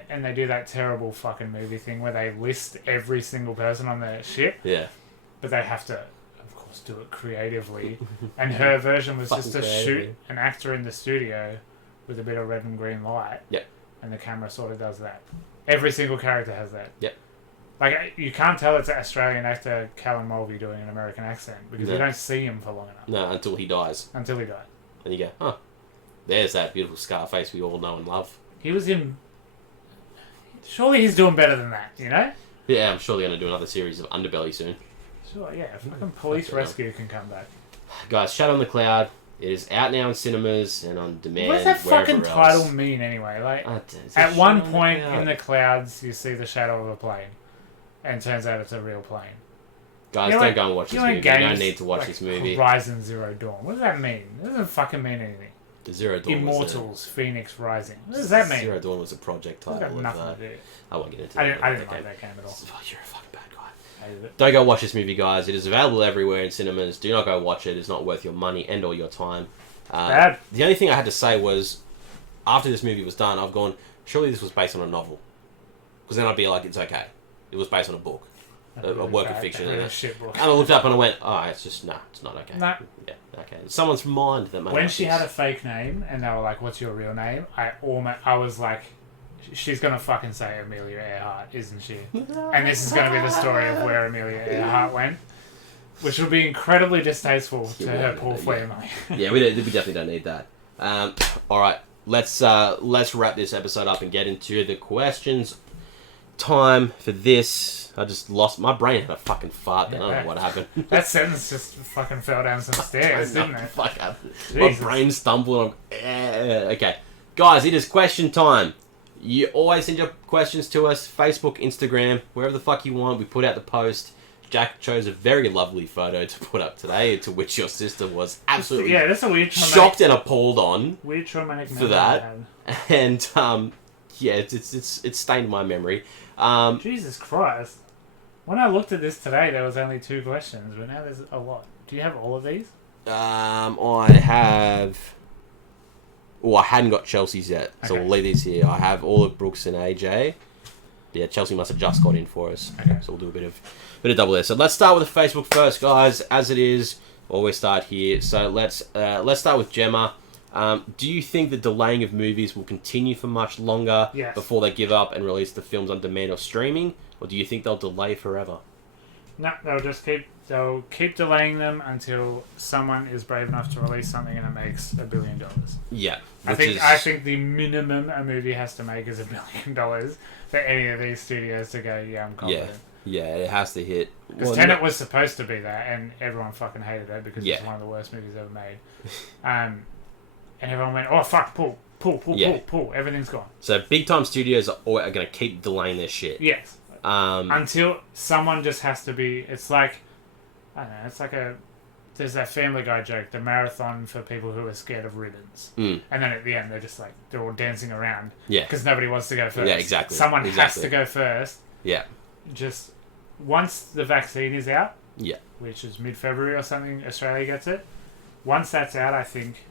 And they do that terrible fucking movie thing where they list every single person on the ship. Yeah. But they have to, of course, do it creatively. And her version was just to shoot an actor in the studio with a bit of red and green light. Yep. And the camera sort of does that. Every single character has that. Yep. Like, you can't tell it's an Australian actor, Callum Mulvey, doing an American accent because you don't see him for long enough. No, until he dies. Until he died. And you go, huh, there's that beautiful Scarface we all know and love. He was in... Surely he's doing better than that, you know? Yeah, I'm sure they're going to do another series of Underbelly soon. Sure, yeah. Fucking Police Rescue can come back. Guys, Shadow on the Cloud. It is out now in cinemas and on demand. What does that fucking title mean anyway? Like, at one point in the clouds, you see the shadow of a plane, and it turns out it's a real plane. Guys, don't go and watch this movie. You don't need to watch this movie. Horizon Zero Dawn. What does that mean? It doesn't fucking mean anything. The Zero Dawn Immortals, Phoenix Rising. What does that mean? Zero Dawn was a project title. It's got nothing to do. I won't get into that. I didn't like that game at all. Oh, you're a fucking bad guy. Don't go watch this movie, guys. It is available everywhere in cinemas. Do not go watch it. It's not worth your money and or your time. Bad. The only thing I had to say was, after this movie was done, I've gone, surely this was based on a novel. Because then I'd be like, it's okay. It was based on a book. A work of fiction. And I looked up and I went, oh, it's just, it's not okay. Nah. Yeah, okay. Someone's mind that made When she had a fake name and they were like, what's your real name? I was like, she's going to fucking say Amelia Earhart, isn't she? And this is going to be the story of where Amelia Earhart went. Which would be incredibly distasteful to her poor family. Yeah, we definitely don't need that. Alright, let's wrap this episode up and get into the questions. Time for this. I just lost... My brain had a fucking fart then. I don't know what happened. That sentence just fucking fell down some stairs, didn't it? My brain stumbled. Okay. Guys, it is question time. You always send your questions to us. Facebook, Instagram, wherever the fuck you want. We put out the post. Jack chose a very lovely photo to put up today, to which your sister was absolutely that's a weird shocked and appalled on. Weird traumatic for that. And it's stained my memory. Jesus Christ. When I looked at this today, there was only 2 questions, but now there's a lot. Do you have all of these? I have... Oh, I hadn't got Chelsea's yet, so we'll leave these here. I have all of Brooks and AJ. Yeah, Chelsea must have just got in for us. Okay. So we'll do a bit of double there. So let's start with the Facebook first, guys. As it is, always start here. So let's start with Gemma. Do you think the delaying of movies will continue for much longer before they give up and release the films on demand or streaming, or do you think they'll delay forever? No, they'll keep delaying them until someone is brave enough to release something and it makes $1 billion. Yeah, I think the minimum a movie has to make is $1 billion for any of these studios to go. Yeah, I'm confident. Yeah, it has to hit. Because Tenet was supposed to be that, and everyone fucking hated it because it's one of the worst movies ever made. And everyone went, oh fuck, pull, everything's gone. So big time studios are going to keep delaying their shit. Yes. Until someone just has to be. It's like, I don't know. It's like there's that Family Guy joke, the marathon for people who are scared of ribbons. And then at the end, they're all dancing around. Yeah. Because nobody wants to go first. Yeah, exactly. Someone has to go first. Yeah. Just once the vaccine is out. Yeah. Which is mid-February or something. Australia gets it. Once that's out, I think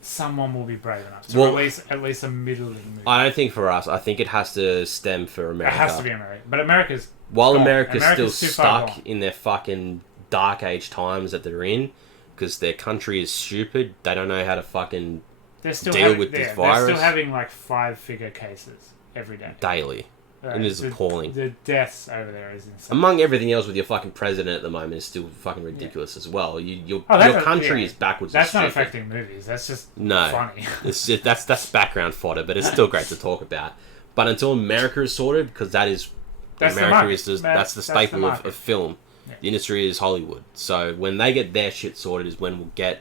someone will be brave enough to release at least a middling movie. I don't think for us. I think it has to stem for America. It has to be America. But America's... While America's still stuck in their fucking dark age times that they're in, because their country is stupid, they don't know how to fucking deal with this virus. They're still having like 5-figure cases every day. Daily. And it's appalling. The deaths over there is insane. Among everything else with your fucking president at the moment is still fucking ridiculous as well. Your country is backwards. That's not affecting movies. That's just funny. That's background fodder, but it's still great to talk about. But until America is sorted, because that's the staple of film. Yeah. The industry is Hollywood. So when they get their shit sorted is when we'll get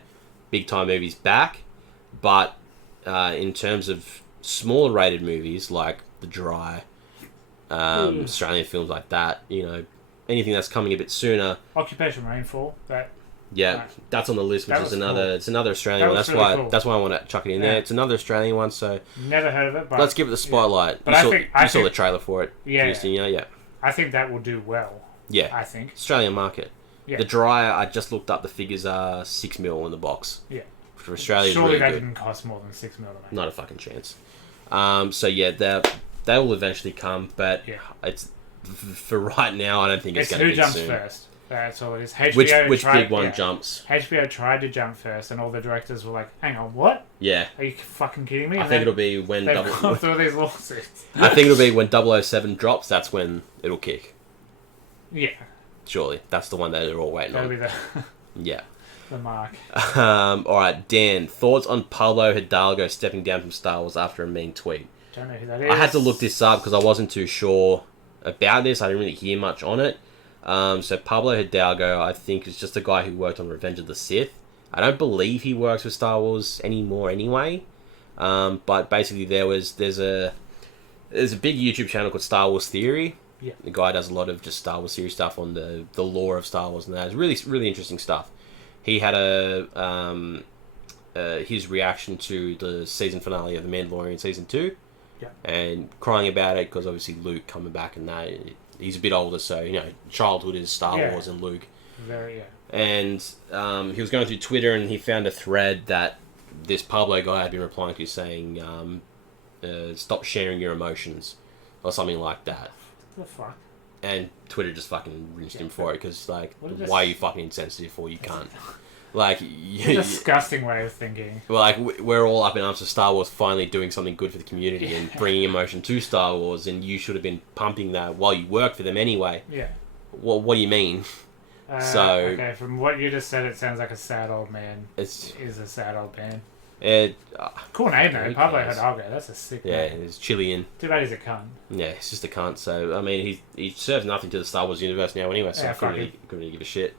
big time movies back. But in terms of smaller rated movies like The Dry, Australian films like that, you know, anything that's coming a bit sooner. Occupation Rainfall, that's on the list, which is another. Cool. It's another Australian one. That's really why. Cool. That's why I want to chuck it in there. It's another Australian one, so never heard of it. But let's give it the spotlight. But you saw the trailer for it. Yeah. Yeah. I think that will do well. Yeah. I think Australian market. Yeah. The Dry, I just looked up. The figures are $6 million in the box. Yeah. For Australia, surely really that good. Didn't cost more than $6 million. Not a fucking chance. So yeah, they will eventually come, but it's for right now. I don't think it's going to be soon. Who jumps first? That's all it is. HBO which big one jumps? HBO tried to jump first, and all the directors were like, "Hang on, what? Yeah, are you fucking kidding me?" I think it'll be when they've gone through these lawsuits. I think it'll be when 007 drops. That's when it'll kick. Yeah, surely that's the one that they're all waiting on. That'll be yeah. The mark. All right, Dan. Thoughts on Pablo Hidalgo stepping down from Star Wars after a mean tweet? Don't know who that is. I had to look this up because I wasn't too sure about this. I didn't really hear much on it. So Pablo Hidalgo, I think, is just a guy who worked on Revenge of the Sith. I don't believe he works with Star Wars anymore, anyway. But basically, there's a big YouTube channel called Star Wars Theory. Yeah. The guy does a lot of just Star Wars series stuff on the lore of Star Wars, and that is really really interesting stuff. He had his reaction to the season finale of The Mandalorian season 2, and crying about it because obviously Luke coming back and that. He's a bit older, so, you know, childhood is Star Wars and Luke. Very, And he was going through Twitter and he found a thread that this Pablo guy had been replying to saying, stop sharing your emotions, or something like that. What the fuck? And Twitter just fucking rinsed him for it, because, like, why are you fucking insensitive for? You can't. Like, disgusting way of thinking. Well, like, we're all up in arms for Star Wars finally doing something good for the community and bringing emotion to Star Wars, and you should have been pumping that while you work for them anyway. Yeah. What do you mean? Okay, from what you just said, it sounds like a sad old man. Is a sad old man. Cool name though, Pablo Hidalgo. That's a sick name. Yeah, it's Chilean. Too bad he's a cunt. Yeah, he's just a cunt. So I mean, he serves nothing to the Star Wars universe now anyway. So I couldn't really give a shit.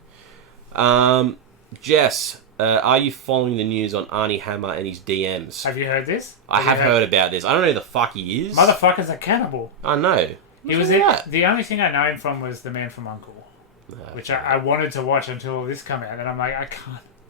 Jess, are you following the news on Arnie Hammer and his DMs? Have you heard this? I have heard about this. I don't know who the fuck he is. Motherfucker's a cannibal. I know. He was the only thing I know him from was The Man from U.N.C.L.E., which I wanted to watch until this came out, and I'm like,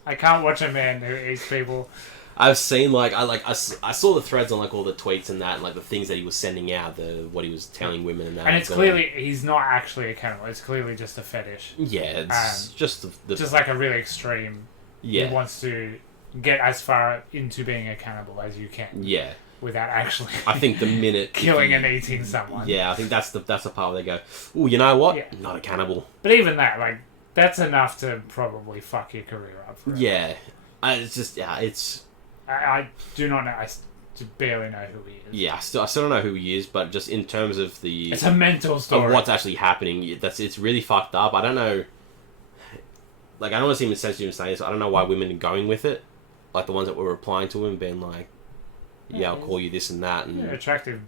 I can't watch a man who eats people. I've seen I saw the threads on like all the tweets and that, and like the things that he was sending out, what he was telling women and that. And it's clearly he's not actually a cannibal. It's clearly just a fetish. Yeah, it's just just like a really extreme. Yeah, he wants to get as far into being a cannibal as you can. Yeah, without actually. I think the minute killing and eating someone. Yeah, I think that's the part where they go, oh, you know what? Yeah. Not a cannibal. But even that, like, that's enough to probably fuck your career up. Forever. Yeah, it's just it's. I do not know. I barely know who he is. Yeah, I still don't know who he is, but just in terms of the... It's a mental story. Of what's actually happening, it's really fucked up. I don't know... Like, I don't want to seem insensitive in saying this. I don't know why women are going with it. Like, the ones that were replying to him, being like, yeah, I'll call you this and that. And attractive,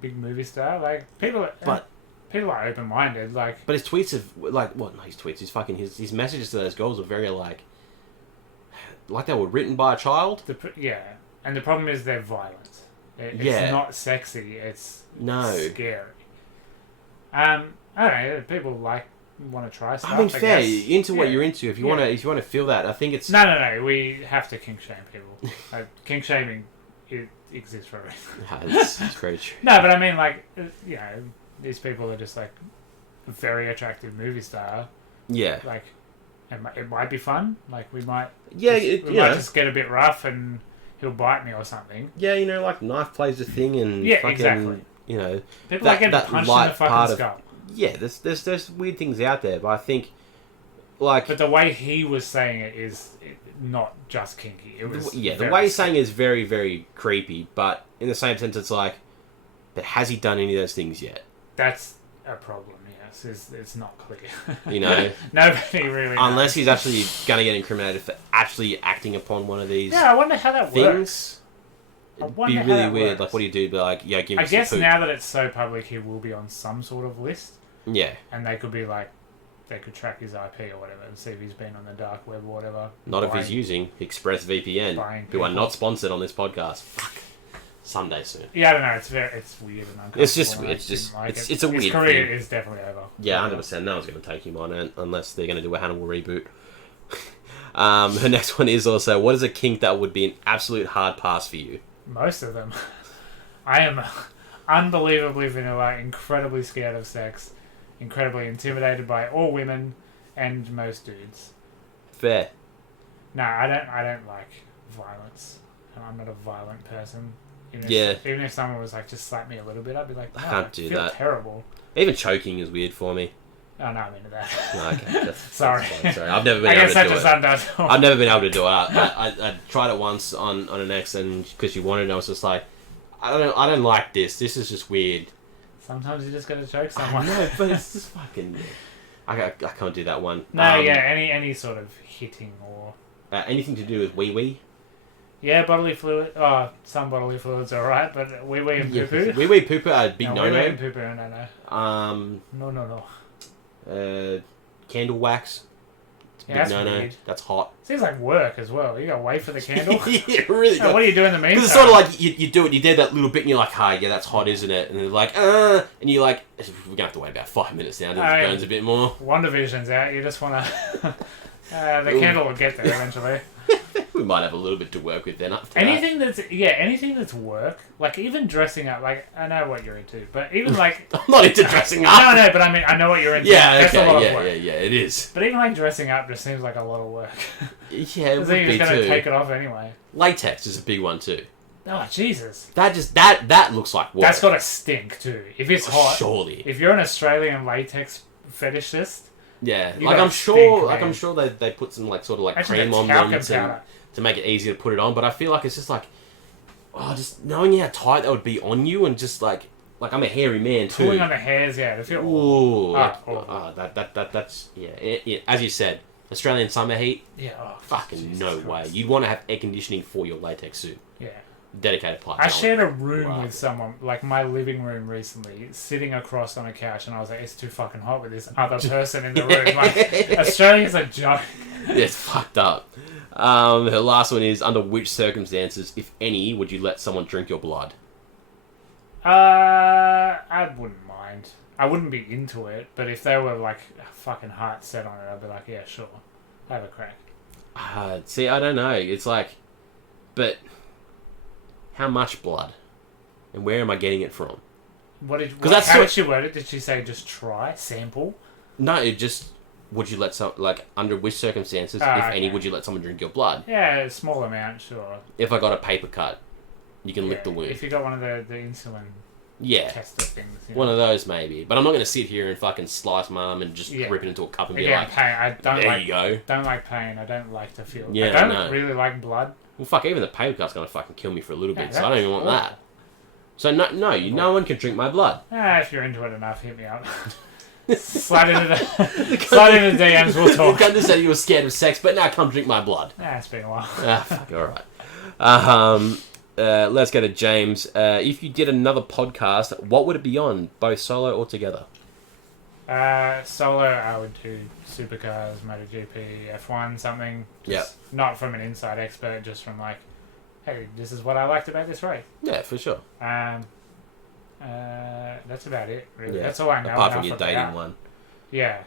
big movie star. Like, people are open-minded. Like, but his tweets have... Like, what? Not his tweets. His messages to those girls are very, like they were written by a child. And the problem is they're violent. It's not sexy. It's scary. I don't know. People want to try stuff. I mean, fair. Into what you're into. If you want to feel that, I think it's no. We have to kink shame people. Kink shaming it exists for a reason. It's very true. No, but I mean, like, these people are just like a very attractive movie star. Yeah. Like, it might be fun. Like, we might. Yeah, we might just get a bit rough and he'll bite me or something. Yeah, like knife plays a thing and fucking, exactly. People like getting punched in the fucking skull. Yeah, there's weird things out there, but I think but the way he was saying it is not just kinky. It was the way he's saying it is very very creepy, but in the same sense, it's like, but has he done any of those things yet? That's a problem. It's not clear. Nobody really unless he's actually going to get incriminated for actually acting upon one of these. Yeah, I wonder how that works. It'd be really weird. Like, what do you do? But like, give. I guess now that it's so public, he will be on some sort of list. Yeah. And they could be like, they could track his IP or whatever and see if he's been on the dark web or whatever. Not if he's using ExpressVPN, who are not sponsored on this podcast. Fuck. Someday soon. Yeah, I don't know. It's weird and uncomfortable. It's just it's a weird His career thing. is definitely over. Yeah, 100%. No one's going to take him on it unless they're going to do a Hannibal reboot. Her next one is also, what is a kink that would be an absolute hard pass for you? Most of them. I am unbelievably vanilla, incredibly scared of sex, incredibly intimidated by all women and most dudes. Fair. No, I don't like violence. I'm not a violent person. Even if someone was like, just slap me a little bit, I'd be like, I can't do feel that. Terrible. Even choking is weird for me. Oh no, I'm into that. No, okay. Sorry. Sorry. I've never been able to do it. I've never been able to do it. I tried it once on an ex, and because she wanted it, I was just like, I don't like this. This is just weird. Sometimes you just gotta choke someone. No, but it's just fucking. I can't do that one. No, any sort of hitting or anything to do with wee. Yeah, bodily fluid. Oh, some bodily fluids are alright, but wee and poo poo. Wee poo poo are big no. Wee and poo poo, no. No. Candle wax. Yeah, that's weird. That's hot. Seems like work as well. You gotta wait for the candle. Yeah, really. What do you do in the meantime? Because it's sort of like you do it. You did that little bit, and you're like, yeah, that's hot, isn't it? And they're like, and you're like, we're gonna have to wait about 5 minutes now. It burns a bit more. WandaVision's out. You just wanna. The candle will get there eventually. We might have a little bit to work with then. Anything that's work, like even dressing up. Like I know what you're into, but even like I'm not into dressing up. No, but I mean I know what you're into. Yeah, that's a lot of work. Yeah, it is. But even like dressing up just seems like a lot of work. Yeah, it would then you're be just gonna too. take it off anyway. Latex is a big one too. Oh Jesus! That looks like work. That's gotta stink too. If it's hot, surely. If you're an Australian latex fetishist, yeah, I'm sure they put some like sort of like actually, cream on them to make it easier to put it on. But I feel like it's just like, just knowing how tight that would be on you, and just like I'm a hairy man too. Pulling on the hairs, yeah, to feel. Ooh, that's yeah. As you said, Australian summer heat. Yeah. Fucking Jesus no Christ. Way. You'd want to have air conditioning for your latex suit. Yeah. Dedicated pipe. I shared a room with someone, like my living room recently, sitting across on a couch, and I was like, it's too fucking hot with this other person in the room. Like, Australians are joke. Yeah, it's fucked up. Her last one is, under which circumstances, if any, would you let someone drink your blood? I wouldn't mind. I wouldn't be into it, but if they were like fucking heart set on it, I'd be like, yeah, sure. Have a crack. See, I don't know. It's like, but how much blood? And where am I getting it from? How did she word it? Did she say just try? Sample? No, it just... Would you let under which circumstances, if any, would you let someone drink your blood? Yeah, a small amount, sure. If I got a paper cut, you can lick the wound. If you got one of the insulin tester things. One of those, maybe. But I'm not going to sit here and fucking slice my arm and just rip it into a cup and be like, pain. There you go. Don't like pain. I don't like to feel... Yeah, I don't really like blood. Well, fuck, even the paper cut's going to fucking kill me for a little bit, so I don't even want that. So, no one can drink my blood. If you're into it enough, hit me up. Slide into the DMs, we'll talk. You understand you were scared of sex, but now come drink my blood. It's been a while. Fuck, alright. Let's go to James. If you did another podcast, what would it be on? Both solo or together? Solo, I would do supercars, MotoGP, F1, something. Not from an inside expert, just from like, hey, this is what I liked about this race. Yeah, for sure. That's about it, really. Yeah. That's all I know. Apart from your dating one. Yeah.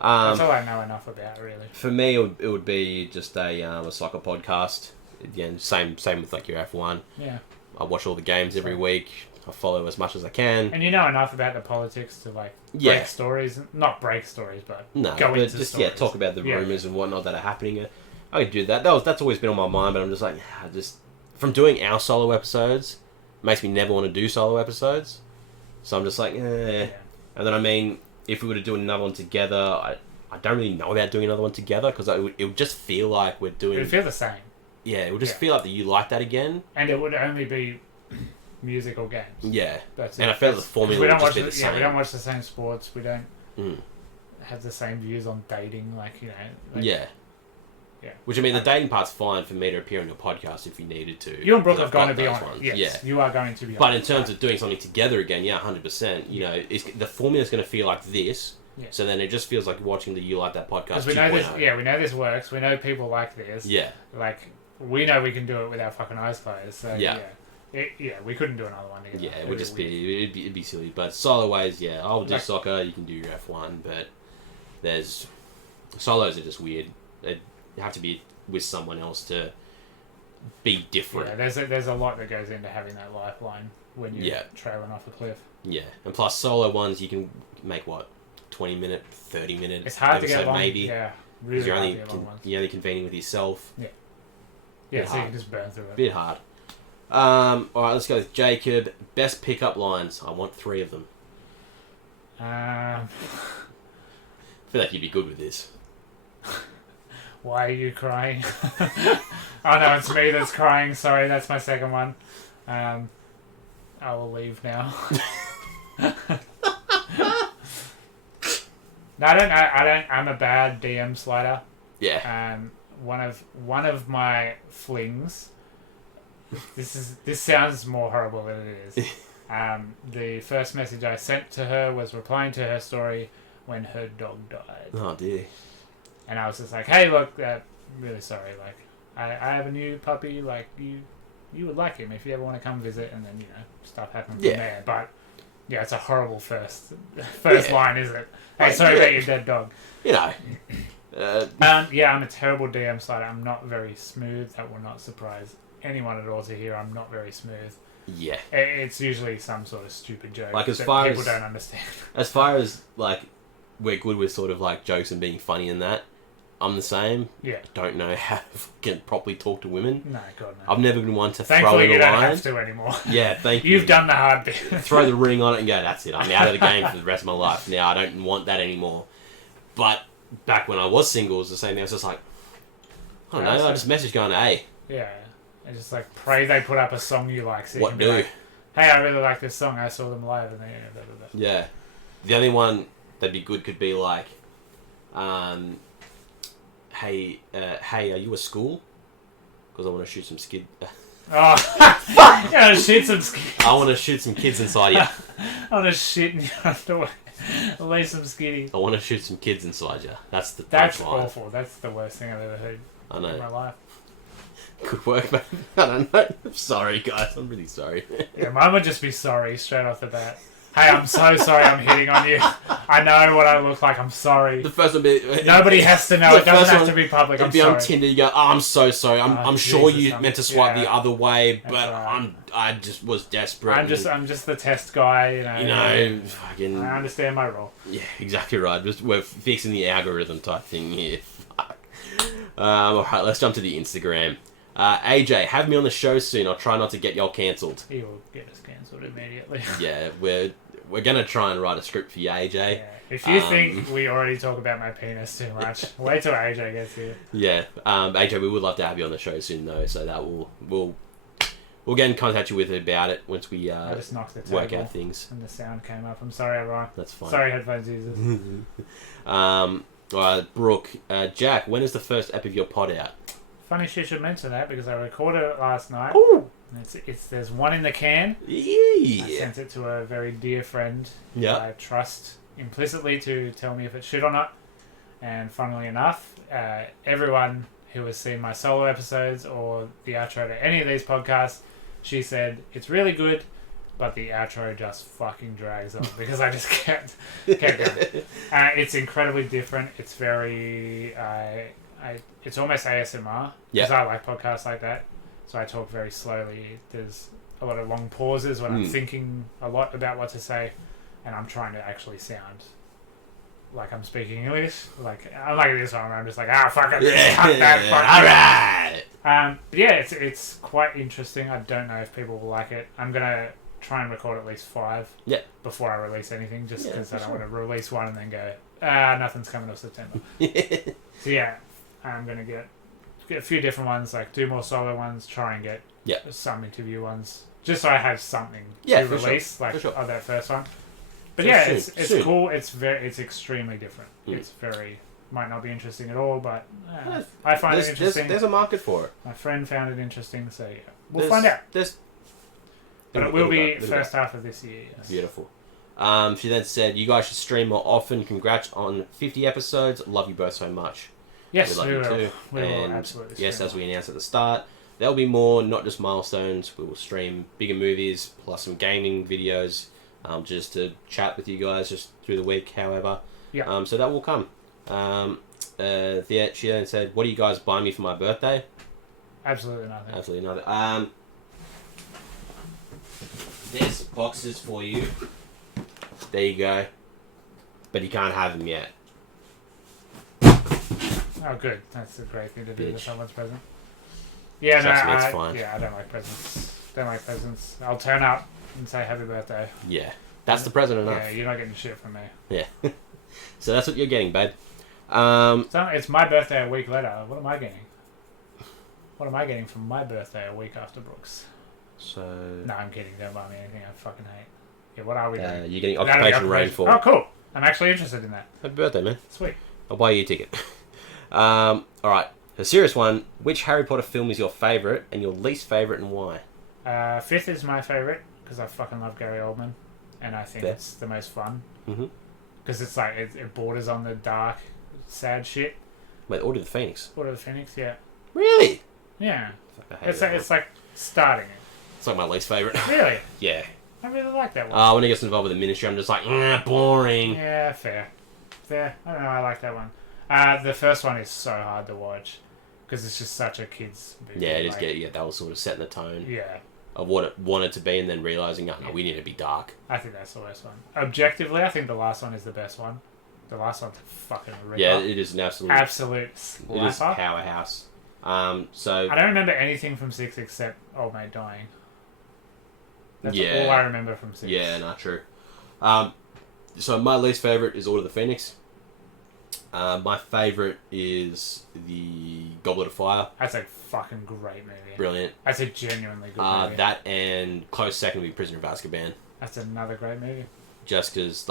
That's all I know enough about, really. For me, it would be just a soccer podcast. Again, same with like your F1. Yeah. I watch all the games every week. I follow as much as I can. And you know enough about the politics to like break stories. Not break stories, but go into just stories. talk about the rumours and whatnot that are happening. I could do that. That's always been on my mind, but I'm just like, from doing our solo episodes, makes me never want to do solo episodes. So I'm just like, And then I mean, if we were to do another one together, I don't really know about doing another one together because it would just feel like we're doing. It would feel the same. Yeah, it would just feel like that you like that again. And it would only be music or games. Yeah. That's and I felt the formula would just be the same. We don't watch the same sports. We don't have the same views on dating. Yeah. Which, I mean, the dating part's fine for me to appear on your podcast if you needed to. You and Brooke are going to be on it. Yes, you are going to be on it. But in terms of doing something together again, 100%. You know, the formula's going to feel like this, Yeah. So then it just feels like watching the You Like That podcast. Because we know this. Yeah, we know this works. We know people like this. Yeah. Like we know we can do it with our fucking eyes closed. So yeah. We couldn't do another one together. Yeah, it would just be it'd be silly. But solo ways, yeah, I'll do soccer. You can do your F1, but there's solos are just weird. You have to be with someone else to be different. Yeah, there's a lot that goes into having that lifeline when you're trailing off a cliff. Yeah, and plus solo ones you can make 20-minute, 30-minute. It's hard to get long. Maybe. Yeah, really you're hard only to get long ones. you're only convening with yourself. Yeah. Yeah, so you can just burn through it. Bit hard. Alright, let's go with Jacob. Best pickup lines. I want 3 of them. I feel like you'd be good with this. Why are you crying? Oh no, it's me that's crying. Sorry, that's my second one. I will leave now. No, I don't. I'm a bad DM slider. Yeah. One of my flings. This sounds more horrible than it is. The first message I sent to her was replying to her story when her dog died. Oh dear. And I was just like, hey, look, really sorry. Like, I have a new puppy. Like, you would like him if you ever want to come visit. And then stuff happened from there. But yeah, it's a horrible first line, isn't it? Hey, sorry about your dead dog. I'm a terrible DM slider. I'm not very smooth. That will not surprise anyone at all to hear. I'm not very smooth. Yeah. It's usually some sort of stupid joke like as that far people as, don't understand. As far as, like, we're good with sort of, like, jokes and being funny in that, I'm the same. Yeah. Don't know how to properly talk to women. No, God, no. I've never been one to Thankfully, throw in a line. you don't have to anymore. Yeah, thank you. You've done the hard bit. Throw the ring on it and go, that's it. I'm out of the game for the rest of my life. Now, I don't want that anymore. But back when I was single, it was the same thing. I was just like, I don't know, I just message going, hey. Yeah. I just like pray they put up a song you like. So what do? Like, hey, I really like this song. I saw them live. And yeah. The only one that'd be good could be like, hey, are you a school? Because I want to shoot some skid. Oh, fuck! You want to shoot some skiddies. I want to shoot some kids inside you. I want to shit in your underwear. Lay some skiddies. I want to shoot some kids inside you. That's the That's punchline. Awful. That's the worst thing I've ever heard in my life. Good work, man. I don't know. I'm sorry, guys. I'm really sorry. Yeah, mine would just be sorry straight off the bat. Hey, I'm so sorry I'm hitting on you. I know what I look like. I'm sorry. The first one be... Nobody has to know. It doesn't have to be public. I'm sorry. On Tinder, you go, oh, I'm so sorry. I'm sure you meant to swipe the other way, but right. I just was desperate. I'm just the test guy, fucking... I understand my role. Yeah, exactly right. We're fixing the algorithm type thing here. Fuck. Alright, let's jump to the Instagram. AJ, have me on the show soon. I'll try not to get y'all cancelled. He will get us cancelled immediately. Yeah, we're going to try and write a script for you, AJ. Yeah. If you think we already talk about my penis too much, wait till AJ gets here. Yeah, AJ, we would love to have you on the show soon, though, so that we'll get in contact with you about it once we I just knocked the table work out things. And the sound came up. I'm sorry, everyone. That's fine. Sorry, headphones users. Brooke, Jack, when is the first ep of your pod out? Funny she should mention that because I recorded it last night. Ooh. There's one in the can. Yeah. I sent it to a very dear friend who I trust implicitly to tell me if it's shit or not. And funnily enough, everyone who has seen my solo episodes or the outro to any of these podcasts, she said it's really good, but the outro just fucking drags on because I just kept going. It's incredibly different. It's very... it's almost ASMR because I like podcasts like that. So I talk very slowly. There's a lot of long pauses when I'm thinking a lot about what to say, and I'm trying to actually sound like I'm speaking English. Like I'm like this one. I'm just like fuck it, cut that. All right. It's quite interesting. I don't know if people will like it. I'm gonna try and record at least 5 before I release anything, just because I don't want to release one and then go nothing's coming till September. So yeah. I'm going to get a few different ones, like do more solo ones, try and get some interview ones, just so I have something to release, of that first one. But so it's cool. It's extremely different. It's might not be interesting at all, but I find it interesting. There's a market for it. My friend found it interesting, so we'll find out. But it will be first half of this year. Yes. Beautiful. She then said, "You guys should stream more often. Congrats on 50 episodes. Love you both so much." Yes, we love you too. We will absolutely. Yes, as we announced at the start, there'll be more, not just milestones. We will stream bigger movies plus some gaming videos, just to chat with you guys just through the week. However, yeah. So that will come. She then said, "What do you guys buy me for my birthday?" Absolutely nothing. Absolutely nothing. There's boxes for you. There you go. But you can't have them yet. Oh, good. That's a great thing to do with someone's present. Yeah, it's fine. Yeah, I don't like presents. I'll turn up and say happy birthday. Yeah. That's the present enough. Yeah, you're not getting shit from me. Yeah. So that's what you're getting, babe. It's my birthday a week later. What am I getting? What am I getting from my birthday a week after Brooks? So... No, I'm kidding. Don't buy me anything. I fucking hate. Yeah, what are we doing? You're getting Occupation Rainfall. Oh, cool. I'm actually interested in that. Happy birthday, man. Sweet. I'll buy you a ticket. Alright. A serious one. Which Harry Potter film is your favourite and your least favourite and why? Fifth is my favourite because I fucking love Gary Oldman and I think it's the most fun. Because it's like, it borders on the dark, sad shit. Wait, Order of the Phoenix? Order of the Phoenix, yeah. Really? Yeah. It's like starting it. It's like my least favourite. Really? Yeah. I really like that one. When it gets involved with the Ministry, I'm just like, boring. Yeah, fair. I don't know, I like that one. The first one is so hard to watch because it's just such a kid's movie. Yeah, it is. Yeah, that was sort of setting the tone. Yeah. Of what it wanted to be and then realising, we need to be dark. I think that's the worst one. Objectively, I think the last one is the best one. The last one's a fucking ripper. Yeah, it is an absolute slapper. It is a powerhouse. So I don't remember anything from 6 except old mate dying. That's all I remember from 6. Yeah, not true. So my least favourite is Order of the Phoenix. My favourite is the Goblet of Fire. That's a fucking great movie. Brilliant. That's a genuinely good movie. That and close second would be Prisoner of Azkaban. That's another great movie. Just because,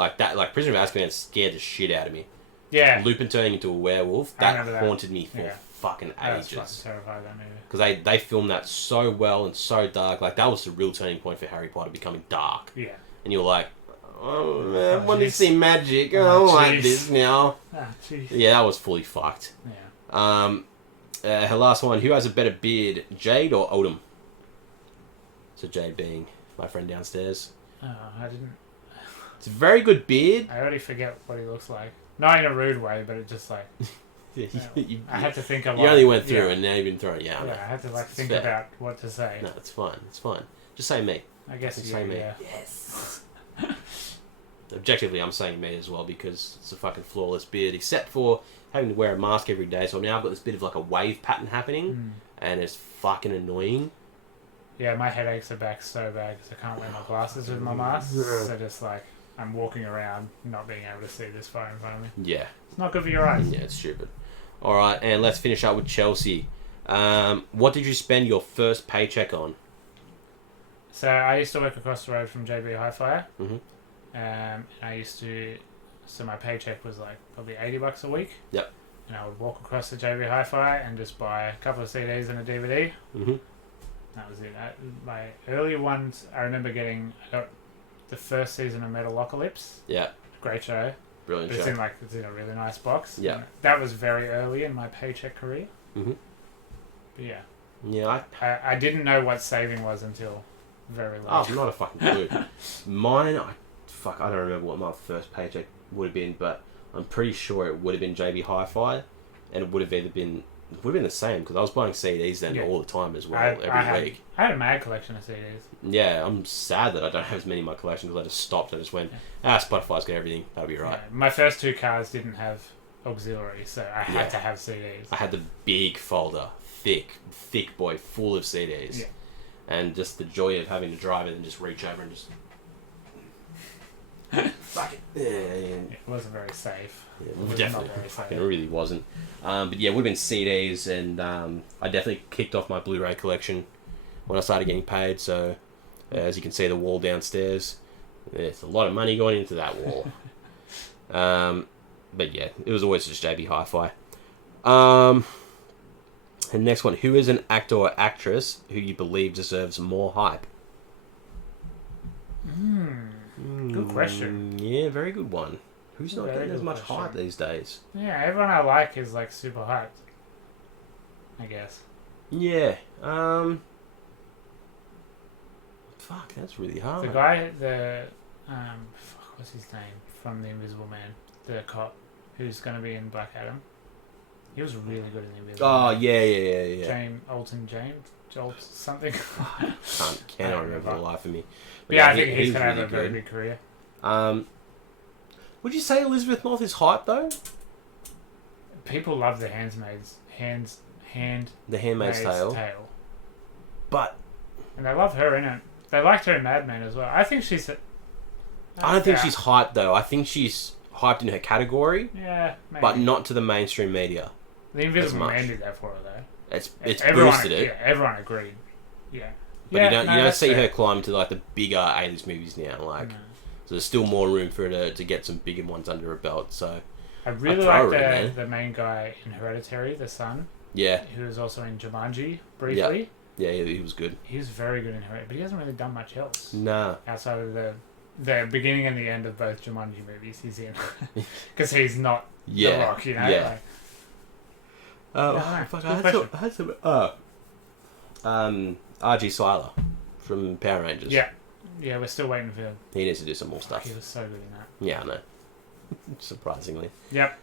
Prisoner of Azkaban scared the shit out of me. Yeah. Lupin turning into a werewolf, that haunted me for fucking ages. I was fucking terrified of that movie. Because they filmed that so well and so dark. Like, that was the real turning point for Harry Potter becoming dark. Yeah. And you're like, oh man, I want to see magic. I don't like this now. Yeah, that was fully fucked. Yeah. Her last one, who has a better beard, Jade or Odom? So Jade being my friend downstairs. Oh, I didn't... It's a very good beard. I already forget what he looks like. Not in a rude way, but it just like... I had to think of... You only went through and now you've been thrown. Yeah, I had to think about what to say. No, it's fine. It's fine. Just say me. I guess you say me. Yeah. Yes. Objectively, I'm saying me as well because it's a fucking flawless beard, except for having to wear a mask every day. So now I've got this bit of like a wave pattern happening, and it's fucking annoying. Yeah, my headaches are back so bad because I can't wear my glasses with my mask. So just like I'm walking around not being able to see this far in front of me. Yeah, it's not good for your eyes. Yeah, it's stupid. All right, and let's finish up with Chelsea. What did you spend your first paycheck on? So I used to work across the road from WWII Hi-Fi. So my paycheck was like probably $80 a week. Yep. And I would walk across the WWII Hi-Fi and just buy a couple of CDs and a DVD. That was it. My early ones, I remember I got the first season of Metalocalypse. Yeah. Great show. Brilliant show. It's in a really nice box. Yeah. That was very early in my paycheck career. But yeah. Yeah. I didn't know what saving was until very late. Oh, I'm not a fucking clue. Mine, I don't remember what my first paycheck would have been, but I'm pretty sure it would have been JB Hi-Fi, and it would have been the same because I was buying CDs then all the time as well, every week. I had a mad collection of CDs. Yeah, I'm sad that I don't have as many in my collection because I just stopped. I just went, Spotify's got everything. That'll be right. Yeah, my first 2 cars didn't have auxiliary, so I had to have CDs. I had the big folder, thick boy, full of CDs. Yeah. And just the joy of having to drive it and just reach over and just... Fuck it. Yeah. It wasn't very safe. Yeah, definitely. It really wasn't. But yeah, it would have been CDs, and I definitely kicked off my Blu-ray collection when I started getting paid. So, as you can see, the wall downstairs, there's a lot of money going into that wall. But yeah, it was always just JB Hi-Fi. And next one, who is an actor or actress who you believe deserves more hype? Good question. Yeah, very good one. Who's not getting as much hype these days? Yeah, everyone I like is like super hyped, I guess. Yeah. Fuck, that's really hard. The guy, what's his name from The Invisible Man? The cop who's going to be in Black Adam. He was really good in The Invisible Man. Oh, yeah. James something. Cannot remember the life of me. But yeah, I think he's going to have a very big career. Would you say Elizabeth Moss is hype though? People love The Handmaid's Tale. But and they love her in it. They liked her in Mad Men as well. I think she's. I don't think she's hyped though. I think she's hyped in her category. Yeah, maybe. But not to the mainstream media. The Invisible Man did that for her though. It's boosted it. Yeah, everyone agreed. Yeah. But you don't see her climb to like the bigger A-list movies now. Like, so there's still more room for her to get some bigger ones under her belt. So I really like the main guy in Hereditary, the son. Yeah. Who was also in Jumanji briefly. Yeah, he was good. He was very good in Hereditary, but he hasn't really done much else. Nah. Outside of the beginning and the end of both Jumanji movies he's in. Because he's not The Rock, you know? Yeah. Like, I had some... R.G. Seiler from Power Rangers. Yeah, we're still waiting for him. He needs to do some more stuff. He was so good in that. Yeah, I know. Surprisingly. Yep.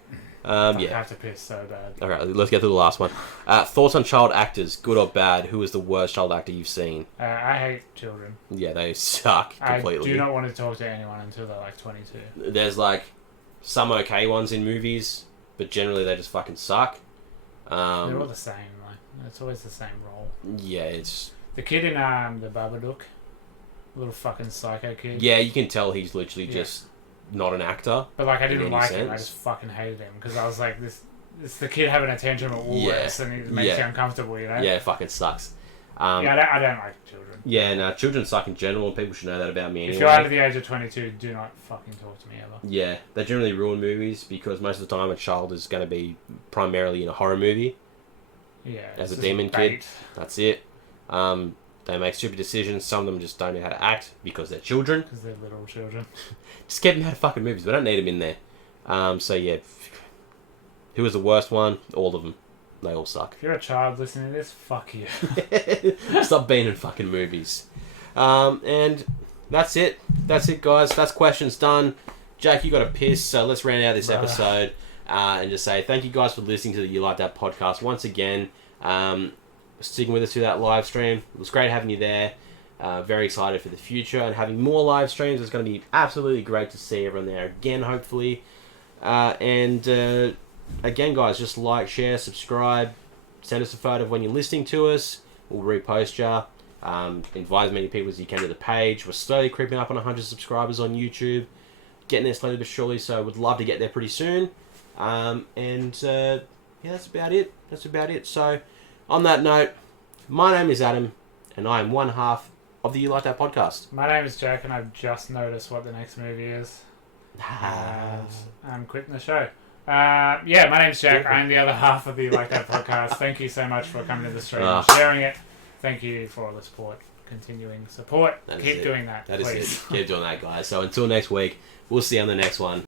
I have to piss so bad. Alright, let's get to the last one. Thoughts on child actors, good or bad? Who is the worst child actor you've seen? I hate children. Yeah, they suck completely. I do not want to talk to anyone until they're like 22. There's like some okay ones in movies, but generally they just fucking suck. They're all the same. Like, it's always the same role. Yeah, it's... The kid in the Babadook, little fucking psycho kid. Yeah, you can tell he's literally just not an actor. But like, I didn't like him. I just fucking hated him because I was like, it's the kid having a tantrum at Woolworths and it makes you uncomfortable, you know? Yeah, it fucking sucks. I don't like children. Yeah, no, children suck in general, and people should know that about me anyway. If you're under the age of 22, do not fucking talk to me ever. Yeah, they generally ruin movies because most of the time a child is going to be primarily in a horror movie. Yeah. As a demon kid. That's it. They make stupid decisions. Some of them just don't know how to act because they're children. Because they're little children. Just get them out of fucking movies. We don't need them in there. So yeah. Who was the worst one? All of them. They all suck. If you're a child listening to this, fuck you. Stop being in fucking movies. And that's it. That's it, guys. That's questions done. Jack, you got a piss, so let's round out this episode and just say thank you guys for listening to the You Like That podcast once again. Sticking with us through that live stream. It was great having you there. Very excited for the future and having more live streams. It's going to be absolutely great to see everyone there again, hopefully. Again, guys, just like, share, subscribe. Send us a photo of when you're listening to us. We'll repost ya. Invite as many people as you can to the page. We're slowly creeping up on 100 subscribers on YouTube. Getting there slowly but surely, so would love to get there pretty soon. Yeah, that's about it. So, on that note, my name is Adam, and I am one half of the You Like That podcast. My name is Jack, and I've just noticed what the next movie is. I'm quitting the show. My name's Jack. I'm the other half of the You Like That podcast. Thank you so much for coming to the stream and sharing it. Thank you for all the support. Continuing support. Keep doing that, please. That is it. Keep doing that, guys. So until next week, we'll see you on the next one.